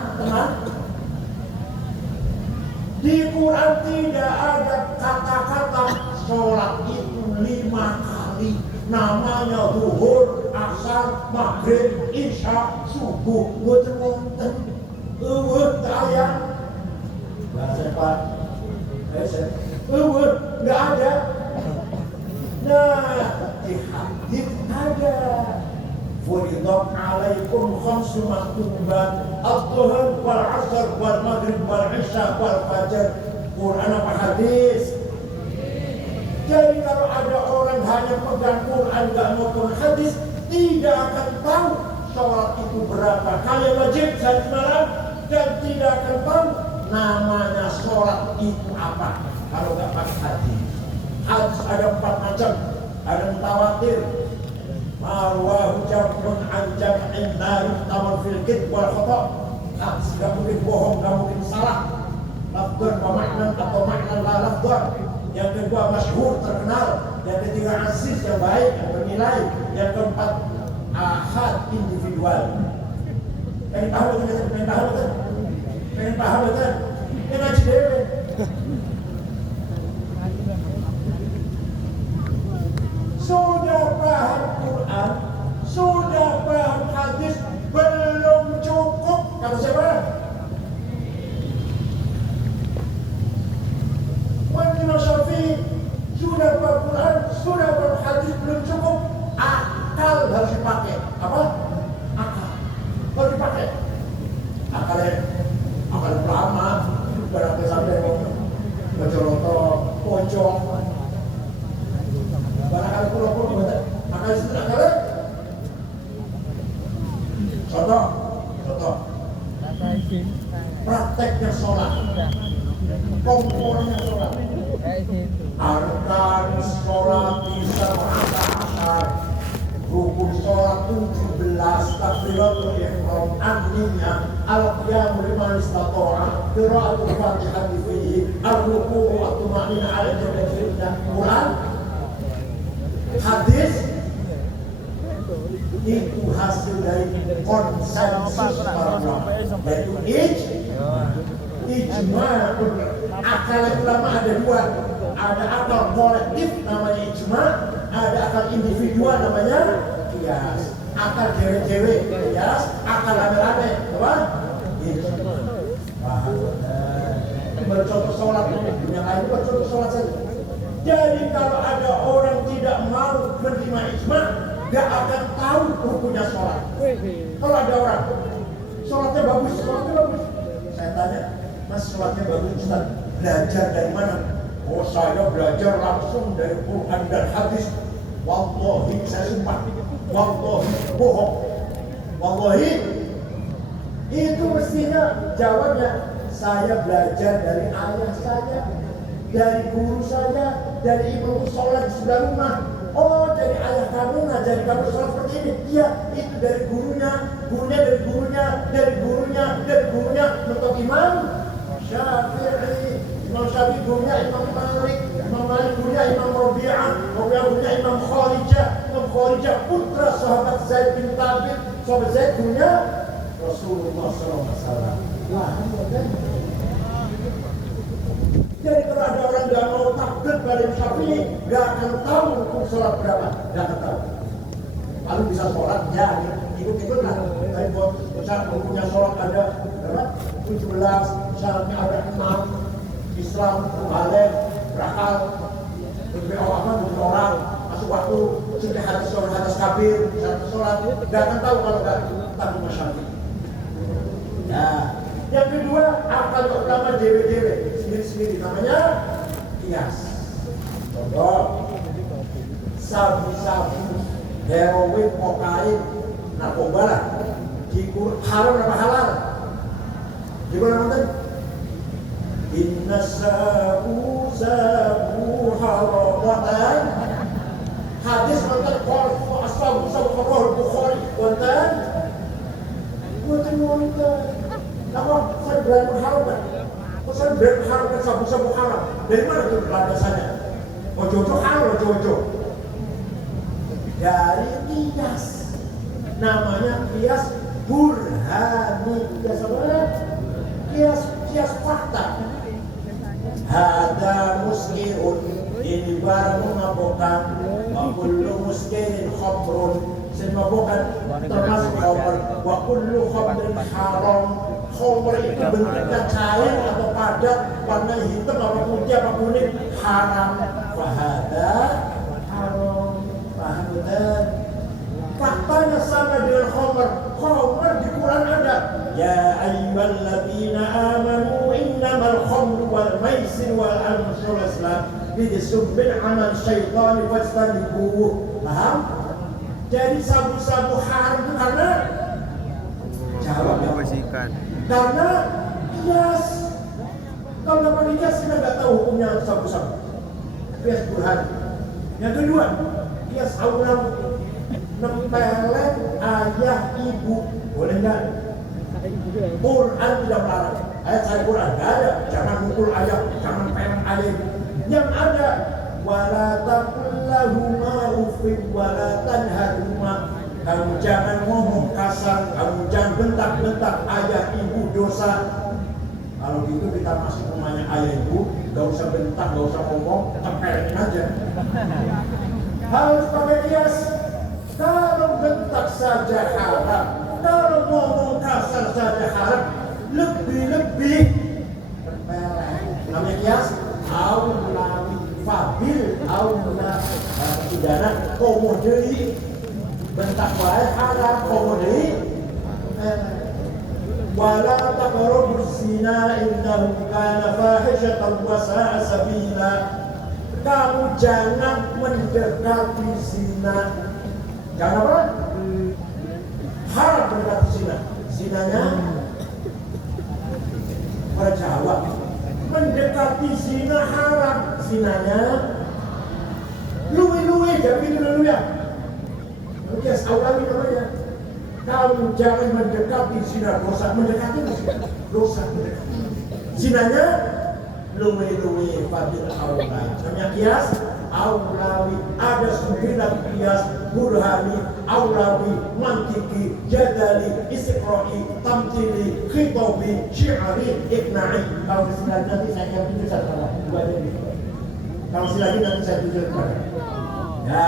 Di Quran tidak ada kata-kata sholat itu 5 kali. Namanya zuhur, asar, maghrib, isya, subuh. Boten. Ayat. Bahasa apa? Nggak ada. Nah, di hadis ada. Furidat alaikum khamsu maktubat al-dhuhr wal asr wal maghrib wal isya wal fajr. Quran apa hadis? Jadi kalau ada orang hanya pegang Quran gak mau pegang hadis, tidak akan tahu sholat itu berapa kali wajib sehari semalam. dan tidak akan tahu namanya sholat itu apa kalau nggak pakai hadis. Hadis ada 4 macam, ada mutawatir, marwahu jam'un an jam'in la yuhtamal fil kid wal khata'. Hadis nggak mungkin bohong, nggak mungkin salah. Lafdun wa maknan atau maknan la lafdun. Yang kedua masyhur, terkenal. Yang ketiga aziz, yang baik, yang bernilai. Yang keempat ahad, individual. Pengen tahu betul? Pengen tahu betul? Pengen paham betul? Ini ngaji dewe. Sudah paham Quran, sudah paham hadis, belum cukup. Kata siapa? Imam Syafi'i. Sudah paham Quran, sudah paham hadis, belum cukup. Akal harus dipakai. Apa? Akal harus dipakai. Akal ulama, berarti sampai Bojoroto, pojok. Barangkali pulau-pulau akal itu akal. Contoh. Prakteknya sholat, komponennya sholat. Arkan sholat bisa asar, rukun sholat 17, takbiratul ihram, an-niyah, al-qiyam liman istata'a, qira'atul fatihah fihi, ar-ruku' wa tuma'nina 'ala al-jabal. Quran, hadis itu hasil dari konsensus para ulama, yaitu ijma. Akal ulama ada 2, ada akal kolektif namanya ijma, ada akal individual namanya qiyas. Akal cewek-cewek qiyas, akal rame-rame apa? Ijma. Bercontoh sholat, yang lain bercontoh sholat saja. Jadi kalau ada orang tidak mau menerima ijma, gak akan tahu hukumnya sholat. Kalau ada orang sholatnya bagus, saya tanya, Mas sholatnya bagus Ustaz, belajar dari mana? Oh saya belajar langsung dari Quran dan hadis. Wallahi saya sumpah, wallahi bohong. Wallahi itu mestinya jawabnya, saya belajar dari ayah saya, dari guru saya, dari ibu sholat di sebelah rumah. Oh, dari ayah kamu ngajari kamu sholat seperti ini. Iya, itu dari gurunya, dari gurunya, menurut Imam Syafi'i. Imam Syafi'i gurunya Imam Malik, gurunya Imam Rabi'ah, gurunya Imam Kharijah, putra sahabat Zaid bin Thabit. Sahabat Zaid gurunya Rasulullah SAW. Wah, jadi kalau ada orang nggak mau takbir pada Syafi'i, nggak akan tahu hukum sholat berapa, nggak akan tahu. Lalu bisa sholat, ya ikut-ikut lah. Tapi buat misalnya hukumnya sholat ada berapa? 17, syaratnya ada 6, Islam, balik, berakal, berdoa apa, orang, masuk waktu, sudah hadis kabir, syarat sholat, nggak akan tahu kalau nggak tahu Syafi'i. Ya. Yang kedua, akal utama dewe-dewe sendiri-sendiri, namanya qiyas. Contoh, sabu-sabu, heroin, kokain, narkoba lah, haram apa halal? Gimana nonton? Inna sabu haramatan. Hadis nonton sabu haram Bukhari nonton. Apa saya berani mengharapkan? Saya berani mengharapkan sabu-sabu haram. Dari mana itu landasannya? Ojo-ojo haram, ojo-ojo. Dari qiyas. Namanya qiyas burhani. Qiyas apa? Qiyas fakta. Hada muskirun. Ini barang memabukkan. Wa kullu muskirin khamrun. Semabukkan termasuk khamr. Wa kullu khamrin haram. Khamr itu bentuknya cair atau padat, warna hitam apa putih apa kuning, haram. Fahada haram. Paham betul? Faktanya sama dengan khamr. Khamr di Quran ada. Ya ayyuhalladzina amanu innamal khamru wal maisir wal ansur wal azlam rijsun min amal syaitani fajtanibuhu. Paham? Jadi sabu-sabu haram itu karena jawabnya bersihkan. Karena kias. Kalau nama kias kita nggak tahu hukumnya sabu-sabu. Kias burhan. Yang kedua, kias aulam. Nempelin ayah ibu. Boleh nggak? Quran tidak melarang. Ayat saya Quran nggak ada. Jangan mukul ayah, jangan peleng ayah. Yang ada wala taqul lahuma uffin wala tanharhuma. Kamu jangan ngomong kasar, kamu jangan bentak-bentak ayah ibu dosa. Kalau gitu kita masuk rumahnya ayah ibu, gak usah bentak, gak usah ngomong, tempelin aja. Harus pakai kias. Kalau bentak saja haram, kalau ngomong kasar saja haram, lebih-lebih tempelin. Namanya kias, aulawi fabil, aula pidana komoderi. Bentak wae haram komodi. Wala taqrabuz zina innahu kana fahishatan wa sa'a sabila. Kamu jangan mendekati zina. Jangan apa? Haram mendekati zina. Zinanya pada Jawa. Mendekati zina haram. Zinanya luwe-luwe, jangan gitu dulu ya. Kias aulawi namanya. Kamu jangan mendekati zina, dosa. Mendekati dosa, mendekati. Zinanya luwe-luwe fadil aulawi. Namanya kias aulawi. Ada 9 kias burhani, aulawi, mantiki, jadali, istiqra'i, tamtili, khitobi, syi'ari, ikna'i. Kalau silagi nanti saya akan tunjuk satu. Kalau silagi nanti saya tunjuk kepada. Ya.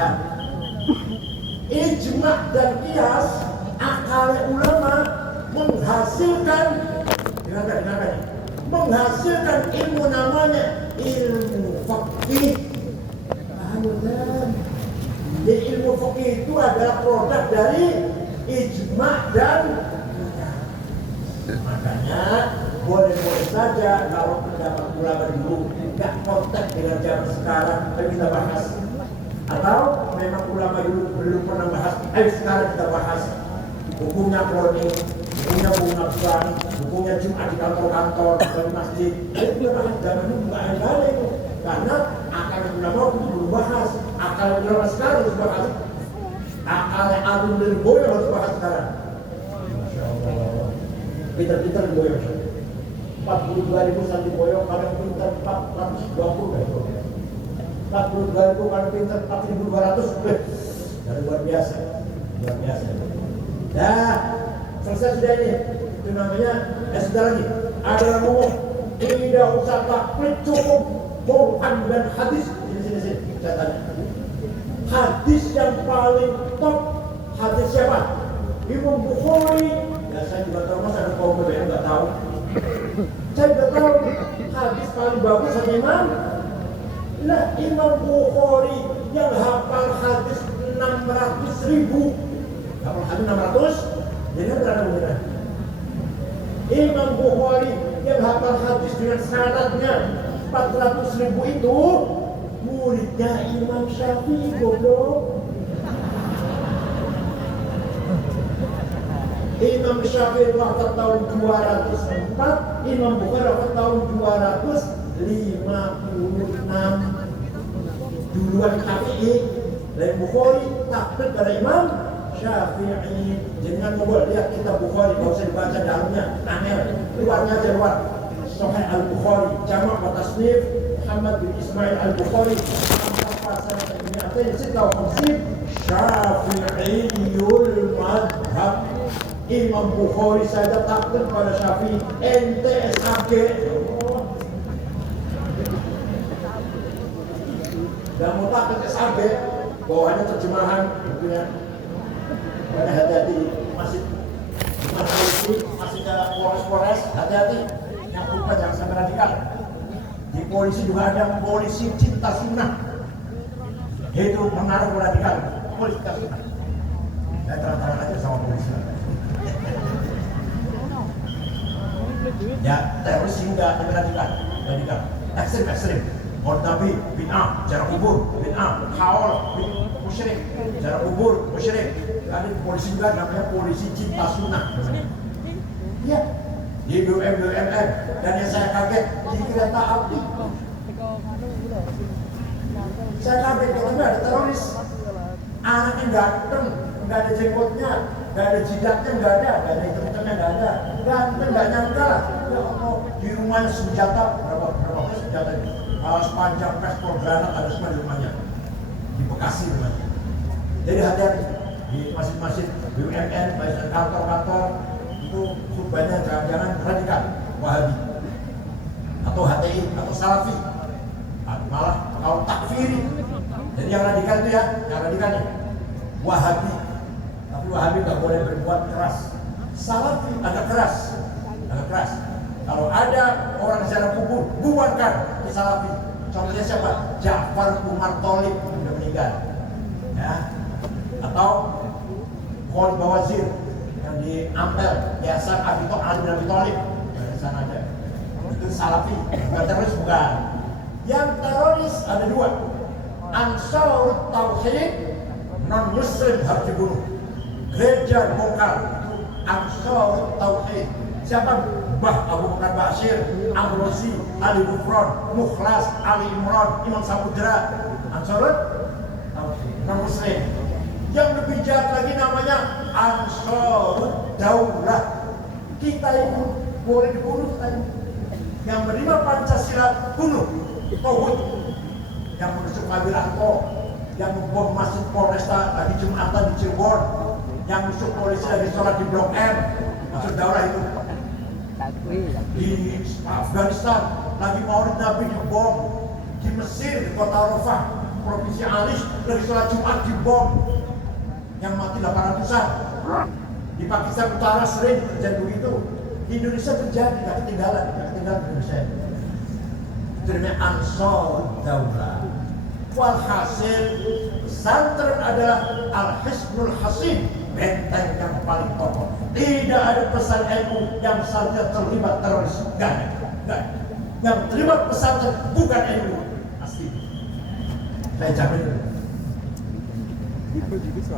Ijma' dan kias akal ulama menghasilkan menghasilkan ilmu namanya ilmu fikih. Jadi ilmu fikih itu adalah produk dari ijma' dan kias. Makanya boleh-boleh saja kalau pendapat ulama dulu nggak konteks dengan zaman sekarang kita bahas. Atau memang ulama dulu belum pernah bahas, ayo sekarang kita bahas hukumnya cloning, hukumnya bunga besar, hukumnya Jumat di kantor-kantor, di masjid. Ayo kita bahas, zaman dulu nggak ada itu. Karena akal ulama itu belum bahas, akal ulama sekarang harus bahas, akal Agung dari Boyo harus bahas sekarang. Masya Allah, pintar-pintar di Boyo. 42.000 santri Boyo, kadang pintar 420 itu. 42.000 kalau pintar 4.200 dan luar biasa. Dah selesai sudah ini. Itu namanya sudah lagi. Ada yang ngomong tidak usah taklid, cukup Quran dan hadis. Sini saya tanya. Hadis yang paling top hadis siapa? Imam Bukhari. Ya saya juga tahu, masa ada kaum berbeda nggak tahu. Saya juga tahu hadis paling bagus hanya Imam. Nah, Imam Bukhari yang hafal hadis 600.000. Hafal hadis 600, jadi berapa benar? Imam Bukhari yang hafal hadis dengan syaratnya 400.000 itu muridnya Imam Syafi'i, goblok. Imam Syafi'i wafat tahun 204, Imam Bukhari wafat tahun 256. Duluan Syafi'i, dan Bukhari taklid pada Imam Syafi'i. Jangan ngobrol, lihat kitab Bukhari, kalau usah dibaca dalamnya, aneh, luarnya aja luar. Sahih Al-Bukhari, Jama' wa Tasnif Muhammad bin Ismail Al-Bukhari, Syafi'iyul madhab. Imam Bukhari saja taklid pada Syafi'i, ente SHG. Dan mau takut SHG, bawaannya terjemahan, gitu ya. Karena hati-hati, masih polisi, masih ada Polres, hati-hati. Yang lupa jangan sampai radikal. Di polisi juga ada polisi cinta sunnah. Itu pengaruh radikal, polisi cinta sunnah. Saya terang-terang aja sama polisi. Ya, teroris juga radikal. Ekstrim. Maulid Nabi, bid'ah, jarak kubur, bid'ah, haul, musyrik, jarak kubur, musyrik. Ada polisi juga namanya polisi cinta sunnah. Ya, di BUMN, dan yang saya kaget di kereta api. Saya kaget karena ada teroris, anaknya ganteng, nggak ada jenggotnya, nggak ada jidatnya, nggak ada hitam-hitamnya, nggak ada, ganteng, nggak nyangka lah. Ya Allah, di rumahnya senjata berapa senjata ini? Sepanjang pistol, granat ada semua di rumahnya, di Bekasi rumahnya. Jadi hati-hati di masjid-masjid BUMN, kantor-kantor itu khutbahnya jangan-jangan radikal, Wahabi atau HTI atau Salafi, malah kalau takfiri. Jadi yang radikal itu ya, yang radikal nih Wahabi, tapi Wahabi nggak boleh berbuat keras. Salafi agak keras. Kalau ada orang ziarah kubur, bubarkan ke Salafi. Contohnya siapa? Ja'far Umar Tholib sudah meninggal, ya. Atau Khalid Bawazir yang di Ampel, Yayasan Ali bin Abi Tholib, di sana ada. Itu Salafi, bukan teroris, bukan. Yang teroris ada dua, Ansarut Tauhid, non Muslim harus dibunuh. Gereja dibongkar, itu Ansarut Tauhid. Siapa? Mbah Abu Bakar Bashir, Amrozi, Ali Gufron, Mukhlas, Ali Imran, Imam Samudra. Ansarut Tauhid, non Muslim. Yang lebih jahat lagi namanya Ansarut Daulah. Kita itu boleh dibunuh tadi. Yang menerima Pancasila bunuh. Tauhid. Yang menusuk Wiranto, yang membom masjid Polresta lagi Jumatan di Cirebon, yang menusuk polisi lagi sholat di Blok M, Ansarut Daulah itu. Di Afghanistan lagi Maulid Nabi dibom, di Mesir di kota Rafah, provinsi Alis lagi sholat Jumat dibom, yang mati 800-an. Di Pakistan Utara sering terjadi begitu. Di Indonesia terjadi, nggak ketinggalan Indonesia. Itu namanya Ansarut Daulah. Walhasil pesantren adalah Al-Hisnul Hasin, benteng yang paling kokoh. Tidak ada pesan NU yang saja terlibat teroris, enggak ada. Yang terlibat pesantren bukan NU, pasti. Saya jamin.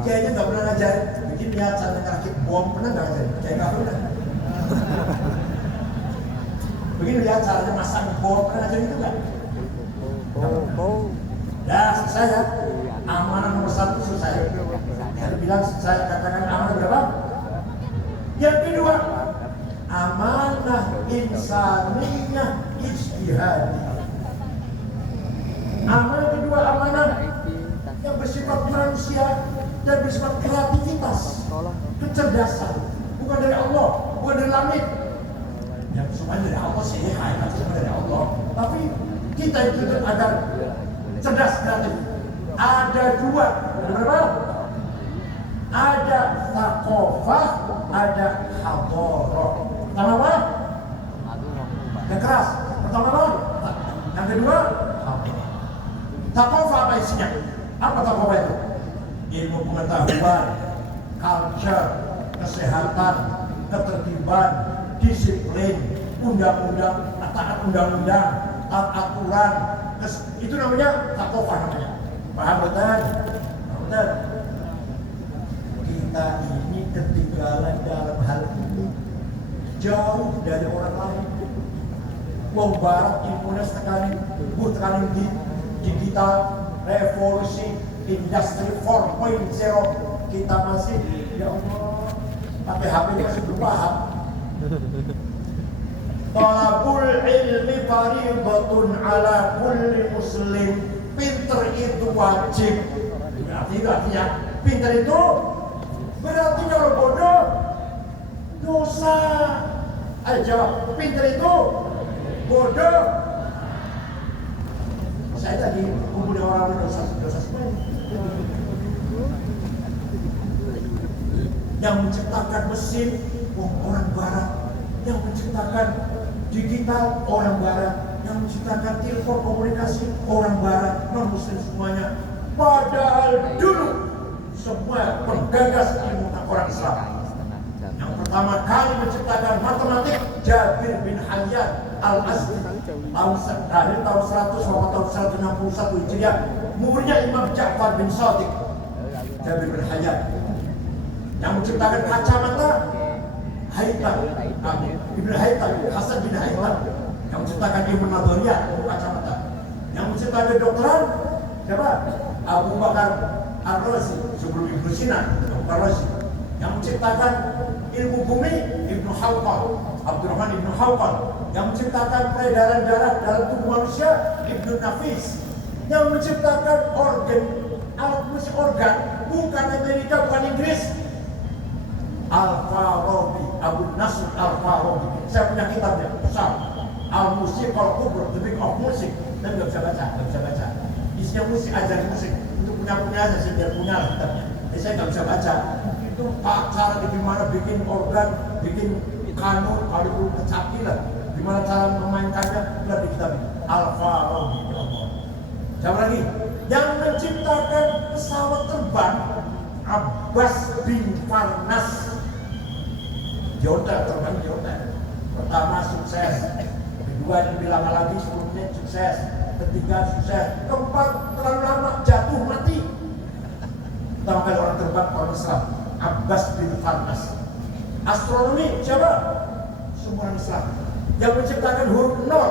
Kayaknya nggak pernah ngajarin bikin niat cara ngerakit bom, pernah nggak ngajarin? Kayak nggak pernah. Begini ya caranya masang bom, pernah ngajarin itu nggak? Ya, selesai ya. Amanah nomor 1 selesai. Saya bilang saya katakan amanah berapa? Yang kedua, amanah insaniyah ijtihadi. Amanah kedua, amanah yang bersifat manusia dan bersifat kreativitas, kecerdasan, bukan dari Allah, bukan dari langit. Ya semuanya dari Allah sih, semua dari Allah. Tapi kita itu agar cerdas kreatif. Ada dua, berapa? Ada thaqafah, ada hadharah. Pertama apa? Yang keras. Pertama apa? Yang kedua, hadharah. Thaqafah apa isinya? Apa thaqafah itu? Ilmu pengetahuan, culture, kesehatan, ketertiban, disiplin, undang-undang, taat undang-undang, taat aturan. Itu namanya thaqafah namanya. Paham betul? Betul. Kita ini ketinggalan dalam hal ini, jauh dari orang lain. Wong Barat ilmunya sekali di digital revolusi industri 4.0, kita masih ya Allah pakai HP masih belum paham. Talabul ilmi faridatun ala kulli muslim. Pinter itu wajib. Artinya pinter itu berarti kalau bodoh dosa. Ayo jawab, pinter itu bodoh. Saya tadi kumpul orang dosa semua. Yang menciptakan mesin orang Barat, yang menciptakan digital orang Barat, yang menciptakan telepon komunikasi orang Barat, non Muslim semuanya. Padahal dulu semua penggagas ilmu orang Islam. Yang pertama kali menciptakan matematik Jabir bin Hayyan Al-Azdi, lahir tahun 100 sampai tahun 161 Hijriah. Umurnya Imam Ja'far bin Shadiq. Jabir bin Hayyan. Yang menciptakan kacamata Haytham Ibn Ibnu Haytham, Hasan bin Haytham yang menciptakan ilmu nadharia, ilmu kacamata. Yang menciptakan kedokteran siapa? Abu Bakar Ar-Razi sebelum Ibnu Sina, Abu Bakar Ar-Razi. Yang menciptakan ilmu bumi, Ibnu Hawqal, Abdurrahman Ibnu Hawqal. Yang menciptakan peredaran darah dalam tubuh manusia, Ibnu Nafis. Yang menciptakan alat musik organ, bukan Amerika, bukan Inggris, Al-Farabi, Abu Nasr Al-Farabi. Saya punya kitabnya besar, Al-Musik Al-Kubra, The Book of Music. Dan nggak bisa baca. Isinya musik, ajaran musik. Untuk punya aja, saya biar punya lah kitabnya. Jadi saya nggak bisa baca. Itu cara gimana bikin organ, bikin kanun, kalau perlu kecapi lah. Gimana cara memainkannya, udah di kitab ini. Al-Farabi, ya Allah. Siapa lagi? Yang menciptakan pesawat terbang, Abbas bin Farnas. Jota, terbang Jota. Pertama sukses, kedua lebih lama lagi 10 menit sukses, ketiga sukses, keempat terlalu lama jatuh mati. Pertama kali orang terbang orang Islam, Abbas bin Farnas. Astronomi siapa? Semua orang Islam. Yang menciptakan huruf nol.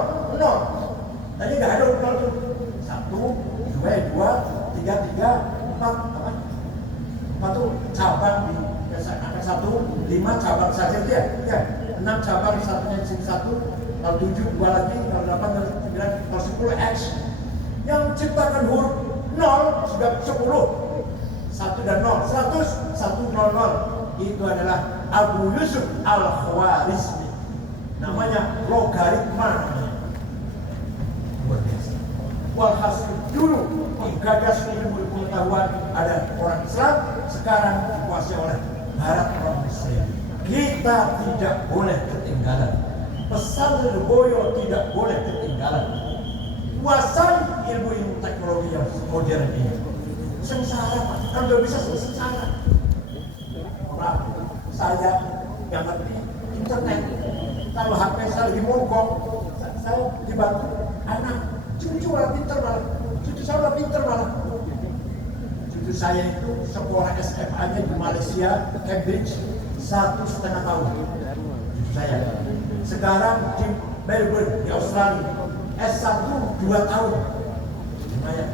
Tadi nggak ada huruf nol tuh. 1, 2, 3, 4 apa? 4 tuh cabang di angka 1, 5 cabang saja dia. Ya, 6 cabang satunya di sini 1, kalau 7 2 lagi, kalau 8 kalau 9 kalau 10 X. Yang menciptakan huruf 0 sudah 10. 1 dan 0, 100, 100. Itu adalah Abu Yusuf Al-Khwarizmi. Namanya logaritma. Luar biasa. Walhasil dulu menggagas ilmu pengetahuan ada orang Islam, sekarang dikuasai oleh Barat orang Muslim. Kita tidak boleh ketinggalan. Pesan Lirboyo tidak boleh ketinggalan. Kuasai ilmu teknologi yang modern ini. Sengsara Pak, kan udah bisa sengsara. Nah, saya yang ngerti internet. Kalau HP saya lagi mogok, saya dibantu anak. Cucu orang pinter malah. Cucu saya udah pinter malah. Cucu saya itu sekolah SMA-nya di Malaysia, Cambridge, 1,5 tahun. Cucu saya. Sekarang di Melbourne, di Australia, S1 2 tahun.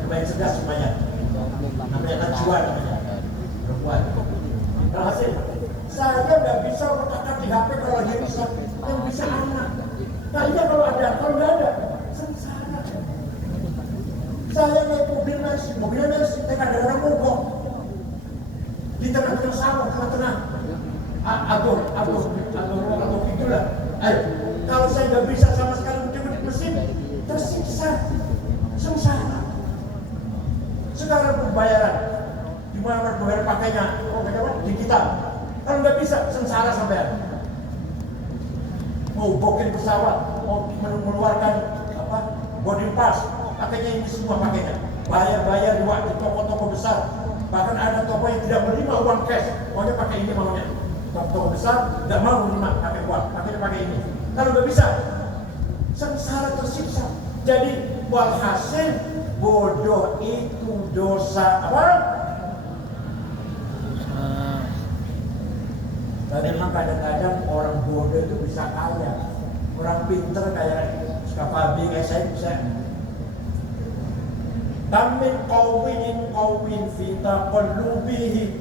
Lumayan cerdas, lumayan. Namanya Najwa namanya. Perempuan. Berhasil. Saya nggak bisa berkata di HP kalau lagi bisa. Yang bisa anak. Nah iya kalau ada, kalau nggak ada, sengsara. Saya naik mobilnya Mercy, kadang-kadang mogok. Di tengah-tengah sawah, tengah-tengah. Aduh, itulah. Ayo, kalau saya nggak bisa sama sekali menjadi mesin, tersiksa, sengsara. Sekarang pembayaran, gimana bayar pakainya? Digital. Kalau nggak bisa, sengsara sampai. Mau booking pesawat, mau mengeluarkan boarding pass, pakainya ini semua pakainya. Bayar di toko-toko besar. Bahkan ada toko yang tidak menerima uang cash, maunya pakai ini maunya. Toko besar tidak mau menerima pakai uang, pakainya pakai ini. Kalau nggak bisa, sengsara tersiksa. Jadi walhasil bodoh itu dosa apa? Dan memang kadang-kadang orang bodoh itu bisa kaya. Orang pinter kayak Skafabi kayak saya bisa. Tamin qawwin fita qallubihi.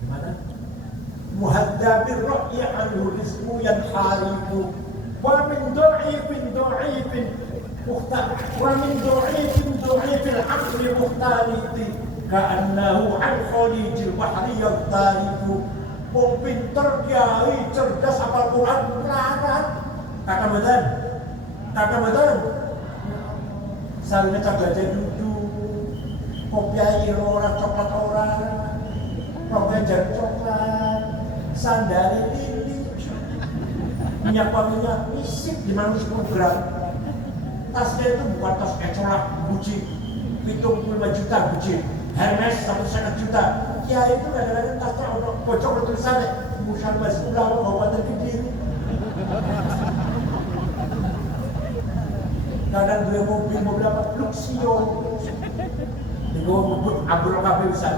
Gimana? Muhaddabir ra'yi anhu rizqu yanharibu. Wa min du'ifin mukhtar. Wa min du'ifin aqli mukhtariti. Ka'annahu an khalijil bahri yaghtaribu. Wong pinter, kiai, cerdas, hafal Quran, melarat. Kata betul. Sarungnya cabaja duduk, kopiah orang, coklat orang, roknya jar coklat, sandali lili, minyak wanginya misik di mana 10 gram. Tasnya itu bukan tas kecolak, Gucci, 75 juta Gucci. Hermes 1,5 juta. Ya itu kadang-kadang tasnya orang bocor bertulisannya Musyabbas Ulama Kabupaten Kediri. Kadang dua mobil apa? Luxio. Di bawah mobil Abdul Kabir Ustaz.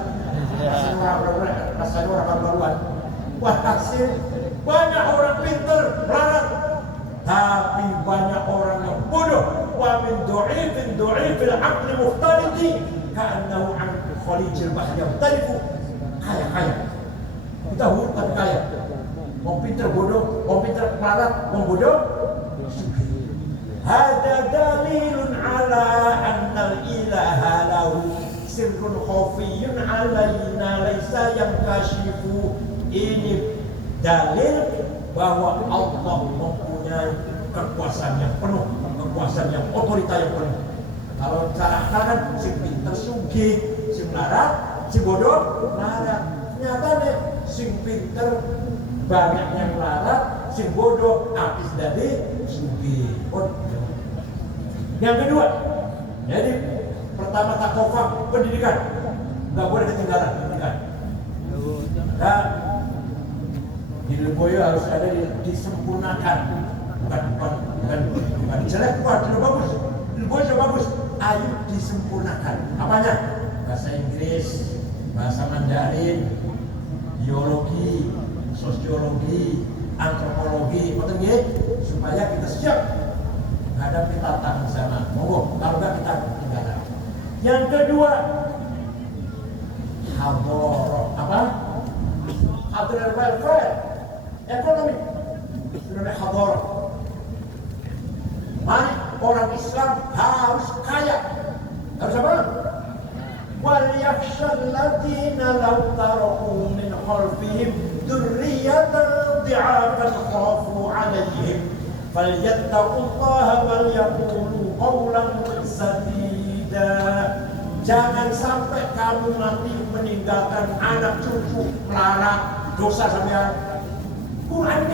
Rasanya orang baruan. Wah hasil Banyak orang pintar melarat, tapi banyak orang yang bodoh. Wa min du'ifil aqli mukhtaliti ka'annahu an khalijil bahri yamtaliku. Kaya. Kita hurufkan kaya. Orang pintar bodoh, orang pintar melarat, orang bodoh. Hada dalilun ala annal ilaha lahu sirrun khafiyun alaina laisa yang kashifu. Ini dalil bahwa Allah mempunyai kekuasaan yang penuh, kekuasaan yang otorita yang penuh. Kalau cara kan si pintar sugih, si melarat, si bodoh melarat. Nyatanya si pintar banyak yang melarat, si bodoh habis dari sugih. Yang kedua, jadi pertama takofah pendidikan, nggak boleh ketinggalan pendidikan. Nah, di Lirboyo harus ada disempurnakan, bukan jelek, sudah bagus. Lirboyo sudah bagus, ayo disempurnakan. Apanya? Bahasa Inggris, bahasa Mandarin, biologi, sosiologi, antropologi, supaya kita siap menghadapi tantangan sana. Monggo, kalau nggak kita ketinggalan. Yang kedua, hadirul welfare, ekonomi, dunia hadorah. Mari orang Islam harus kaya. Harus apa? Wal yakhshal ladina law taraku min khalfihim dzurriyyatan dhi'afan khafu 'alaihim falyattaqullaha wal yaqulu qawlan sadida. Jangan sampai kamu mati meninggalkan anak cucu melarat, dosa sampean. Quran.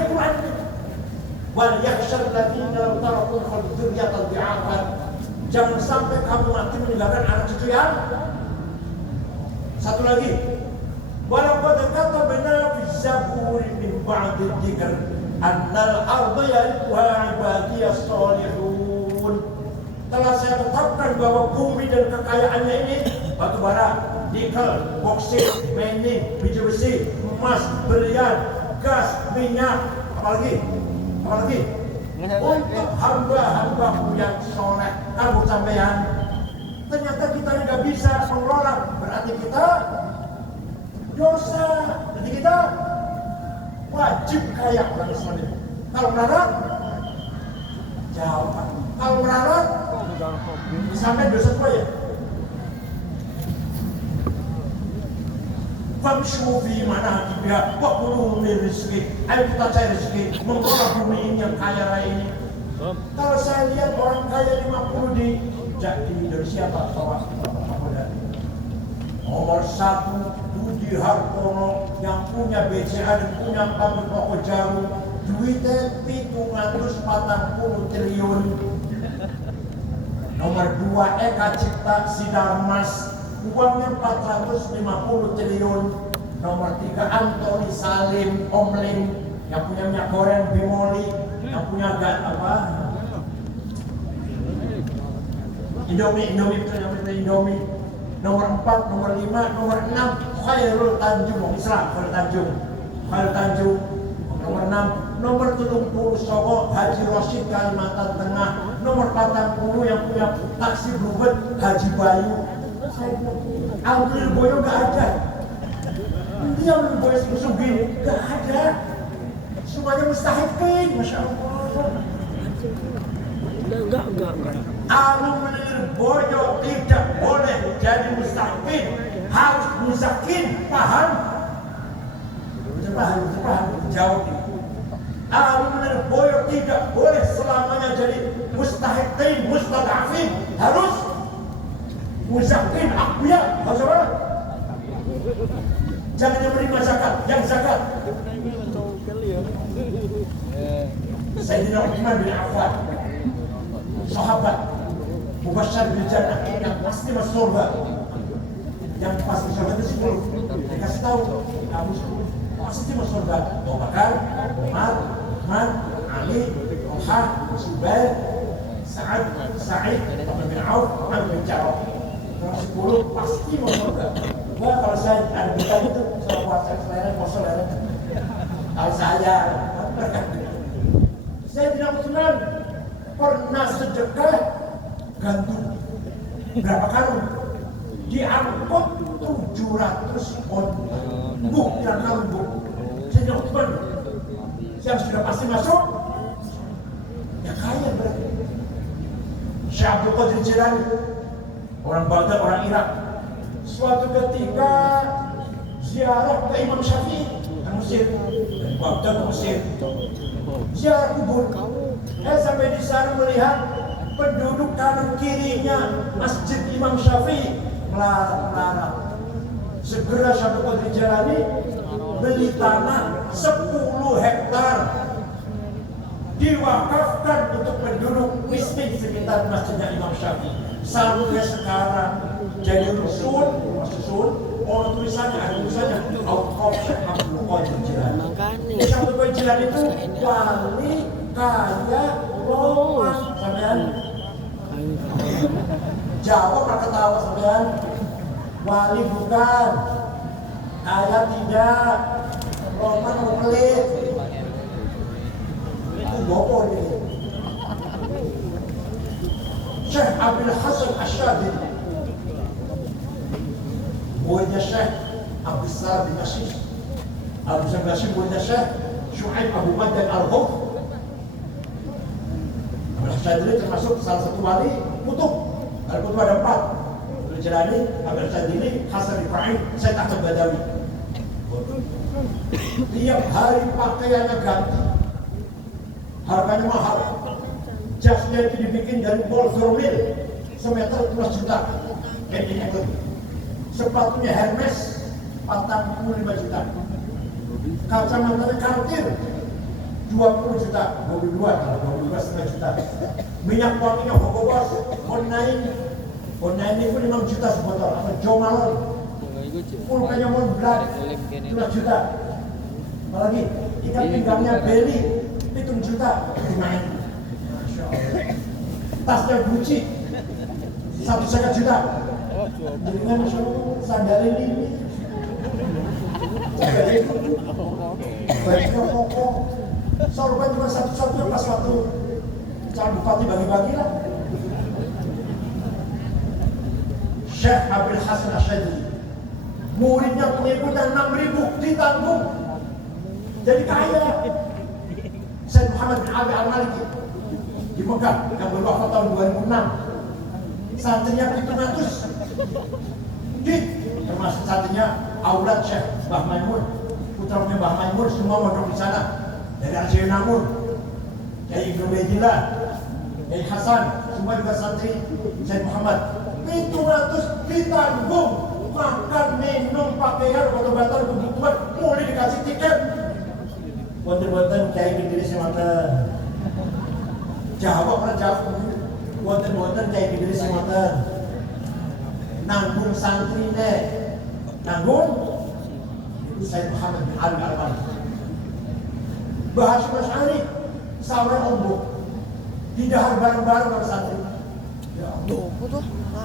Wal yakhshal ladina taraku dzurriyyatan dhi'afan. Jangan sampai kamu mati meninggalkan anak cucu yang. Satu lagi, walaqad katabna fi zaburi min ba'di dzikr annal arda yarithuha ibadiyas shalihun. Telah saya tetapkan bahwa bumi dan kekayaannya ini batu bara, nikel, boksit, mining, biji besi, emas, berlian, gas, minyak, apalagi untuk hamba-hambaku yang soleh. Kamu sampean ternyata kita nggak bisa mengelola, berarti kita dosa, berarti kita wajib kaya orang Islam itu. Kalau melarat, jawab. Kalau melarat, sampai dosa tua ya. Famshu fi manaqibiha wa kulu min rizqi. Ayo kita cari rezeki, mengelola bumi ini yang kaya raya ini. Kalau saya lihat orang kaya 50 di Indonesia Pak Bawah nomor 1 Budi Hartono yang punya BCA dan punya pabrik rokok jarum, duitnya 740 triliun. Nomor 2 Eka Cipta Sidarmas, uangnya 450 triliun. Nomor 3 Antoni Salim Omling yang punya minyak goreng Bimoli, yang punya Indomie. Nomor 4, nomor 5, nomor 6 Khairul Tanjung, Khairul Tanjung. Nomor 6, nomor 70 Songo Haji Rosyid Kalimantan Tengah. Nomor 40 yang punya taksi Bluebird Haji Bayu. Lirboyo gak ada. Dia Lirboyo Sugih gak ada. Semuanya mustahikin, Masya Allah. Enggak. Lirboyo tidak boleh jadi mustahil, harus muzakin. Paham? Jawab. Lirboyo tidak boleh selamanya jadi mustahikin, mustadafin, harus muzakin, akbiya. Harus apa? Jangan yang menerima zakat, yang zakat. Sayyidina Utsman bin Affan, sahabat Mubasysyar bil Jannah, yang pasti masuk surga. Yang pasti surga itu 10. Dikasih tahu, kamu pasti masuk surga. Abu Bakar, Umar, Utsman, Ali, Talha, Zubair, Sa'id, Abdurrahman bin Auf, Amr bin Jarrah. Yang 10 pasti masuk surga. Kalau saya ada kita itu, saya puasa selera, kosong selera. Kalau saya tidak Utsman pernah sedekah gantung berapa karung, diangkut 700 on bukan karung bu. Saya tidak Utsman yang sudah pasti masuk ya kaya berarti. Syekh Abdul Qadir Jilani orang Baghdad, orang Irak, suatu ketika ziarah ke Imam Syafi'i ke Mesir, dari Baghdad ke Mesir, ziarah kubur. Sampai di sana melihat penduduk kanan kirinya masjid Imam Syafi'i melarang. Segera Syekh Abdul Qadir Jilani beli tanah 10 hektar diwakafkan untuk penduduk miskin sekitar masjidnya Imam Syafi'i. Sampai sekarang jadi rusun orang tulisannya ada tulisannya Auqaf Syekh Abdul Qadir Jilani. Syekh Abdul Qadir Jilani itu wali kaya Roma. Sampean jawab apa ketawa sampean? Wali bukan, kaya tidak, Roma mau pelit. Itu bokor ini. Syekh Abdul Hasan Asyadili, muridnya Syekh Abdul Salam bin Nasir. Abdul Salam bin Nasir muridnya Syekh Syuaib Abu Madyan Al-Huf. Abdul Asyadili termasuk salah satu wali kutub. Kalau kutub ada 4. Abdul Jilani, Abdul Asyadili, Hasan Ibrahim, Syekh Ahmad Badawi. Tiap hari pakaiannya ganti, harganya mahal. Jasnya itu dibikin dari Bolzormil, semeter 12 juta. Sepatunya Hermes, 45 juta. Kacamatanya Cartier, 20 juta. 22,5 juta. Minyak wanginya Hugo Boss, Monain itu 5 juta sebotol. Apa Jo Malone, pulpanya Montblanc, 12 juta. Apalagi ikan pinggangnya Belly, 7 juta. Lumayan. Tasnya Gucci 1,5 juta. Dengan sandalnya ini, bajunya koko, sorban cuma satu-satu pas waktu calon bupati bagi-bagi lah. Syekh Abdul Hasan Asyadili, muridnya pengikutnya 6.000 ditanggung, jadi kaya. Syekh Muhammad bin Abi Al-Maliki di Mekah yang berwafat tahun 2006, santrinya 700, termasuk santrinya Aulad Syekh Mbah Maimun, putranya Mbah Maimun, semua mondok di sana. Dari Arjaya Namun, dari Ibnu Baydillah, dari Hasan, semua juga santri Syekh Muhammad. 700 ditanggung, makan, minum, pakaian, obat-obatan, kebutuhan, mulai dikasih tiket. Wonten-wonten kayak gini semata. Jawab pernah jawab. Wonten-wonten kayak gini semata. Nanggung santri ne, nanggung itu Syekh Muhammad bin Ali Al-Maliki. Bahasa Asy'ari seorang ombok didahar bareng-bareng oleh santri. Ya Allah.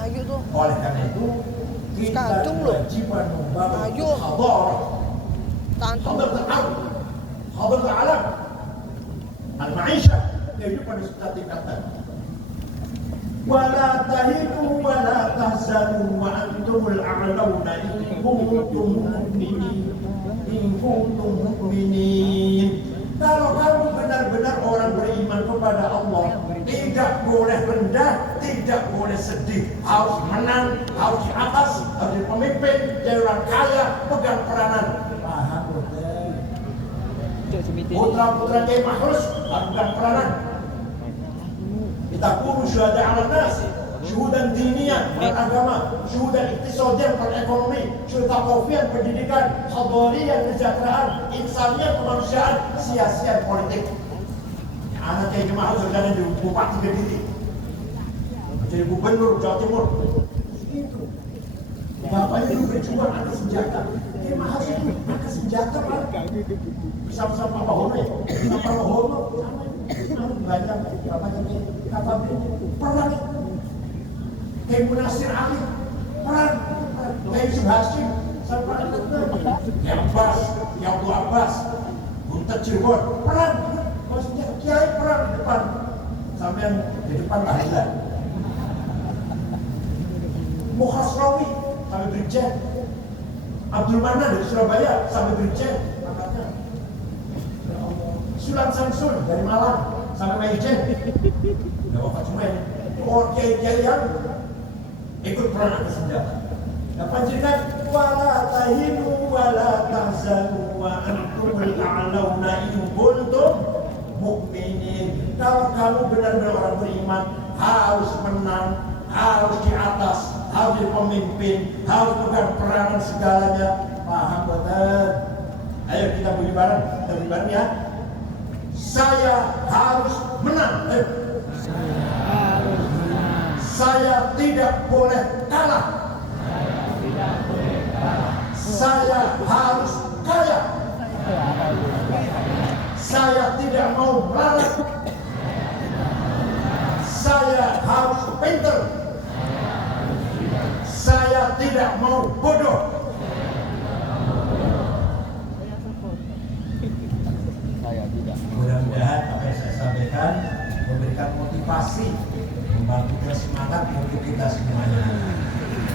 Ayo tuh. Oleh karena itu kita kewajiban membangun hadarah. Hadarah alam, al-ma'isyah, kehidupan sudah tingkatan. Wala tahinu wala tahzanu wa antumul a'launa in kuntum mu'minin. Kalau kamu benar-benar orang beriman kepada Allah, tidak boleh rendah, tidak boleh sedih, harus menang, harus di atas, harus jadi pemimpin, jadi orang kaya, pegang peranan. Paham betul? Putra-putra Kiai Mahrus harus pegang peranan. Kita kudu syuhada ala nas, syuhudan diniyah, beragama, syuhudan iktisadian, perekonomi, syuhudan taqafian, pendidikan, hadarian, kesejahteraan, insanian, kemanusiaan, sia-sia politik. Anak Kiai Mahrus sudah jadi bupati Kediri, jadi gubernur Jawa Timur. Itu bapaknya dulu berjuang angkat senjata. Kiai Mahrus itu angkat senjata Pak. Bersama-sama Pak Hono, Pak Hono, banyak bapaknya kapal perang. Kiai Munasir Ali perang. Kiai Yusuf Hashim sampai Kiai Abbas, Kiai Abdul Abbas, Guntur Cirebon, perang. Maksudnya kiai perang di depan. Sampai yang di depan tahlilan. Mukhasrawi sampai Brigjen. Abdul Manan dari Surabaya sampai Brigjen angkatnya. Sulam Samsun dari Malang sampai Majen. Udah wafat semua ini. Oh kiai-kiai yang ikut perang angkat senjata. Nah panjenengan wala tahinu wala tahzanu wa antumul a'launa in kuntum mukminin. Kalau kamu benar-benar orang beriman, harus menang, harus di atas, harus jadi pemimpin, harus pegang peranan segalanya. Paham betul? Ayo kita beli bareng ya. Saya harus menang. Ayo. Saya tidak boleh kalah. Saya harus kaya. Saya tidak mau melarat. Saya harus pintar. Saya tidak mau bodoh. Mudah-mudahan apa yang saya sampaikan memberikan motivasi, membangkitkan semangat untuk kita semuanya.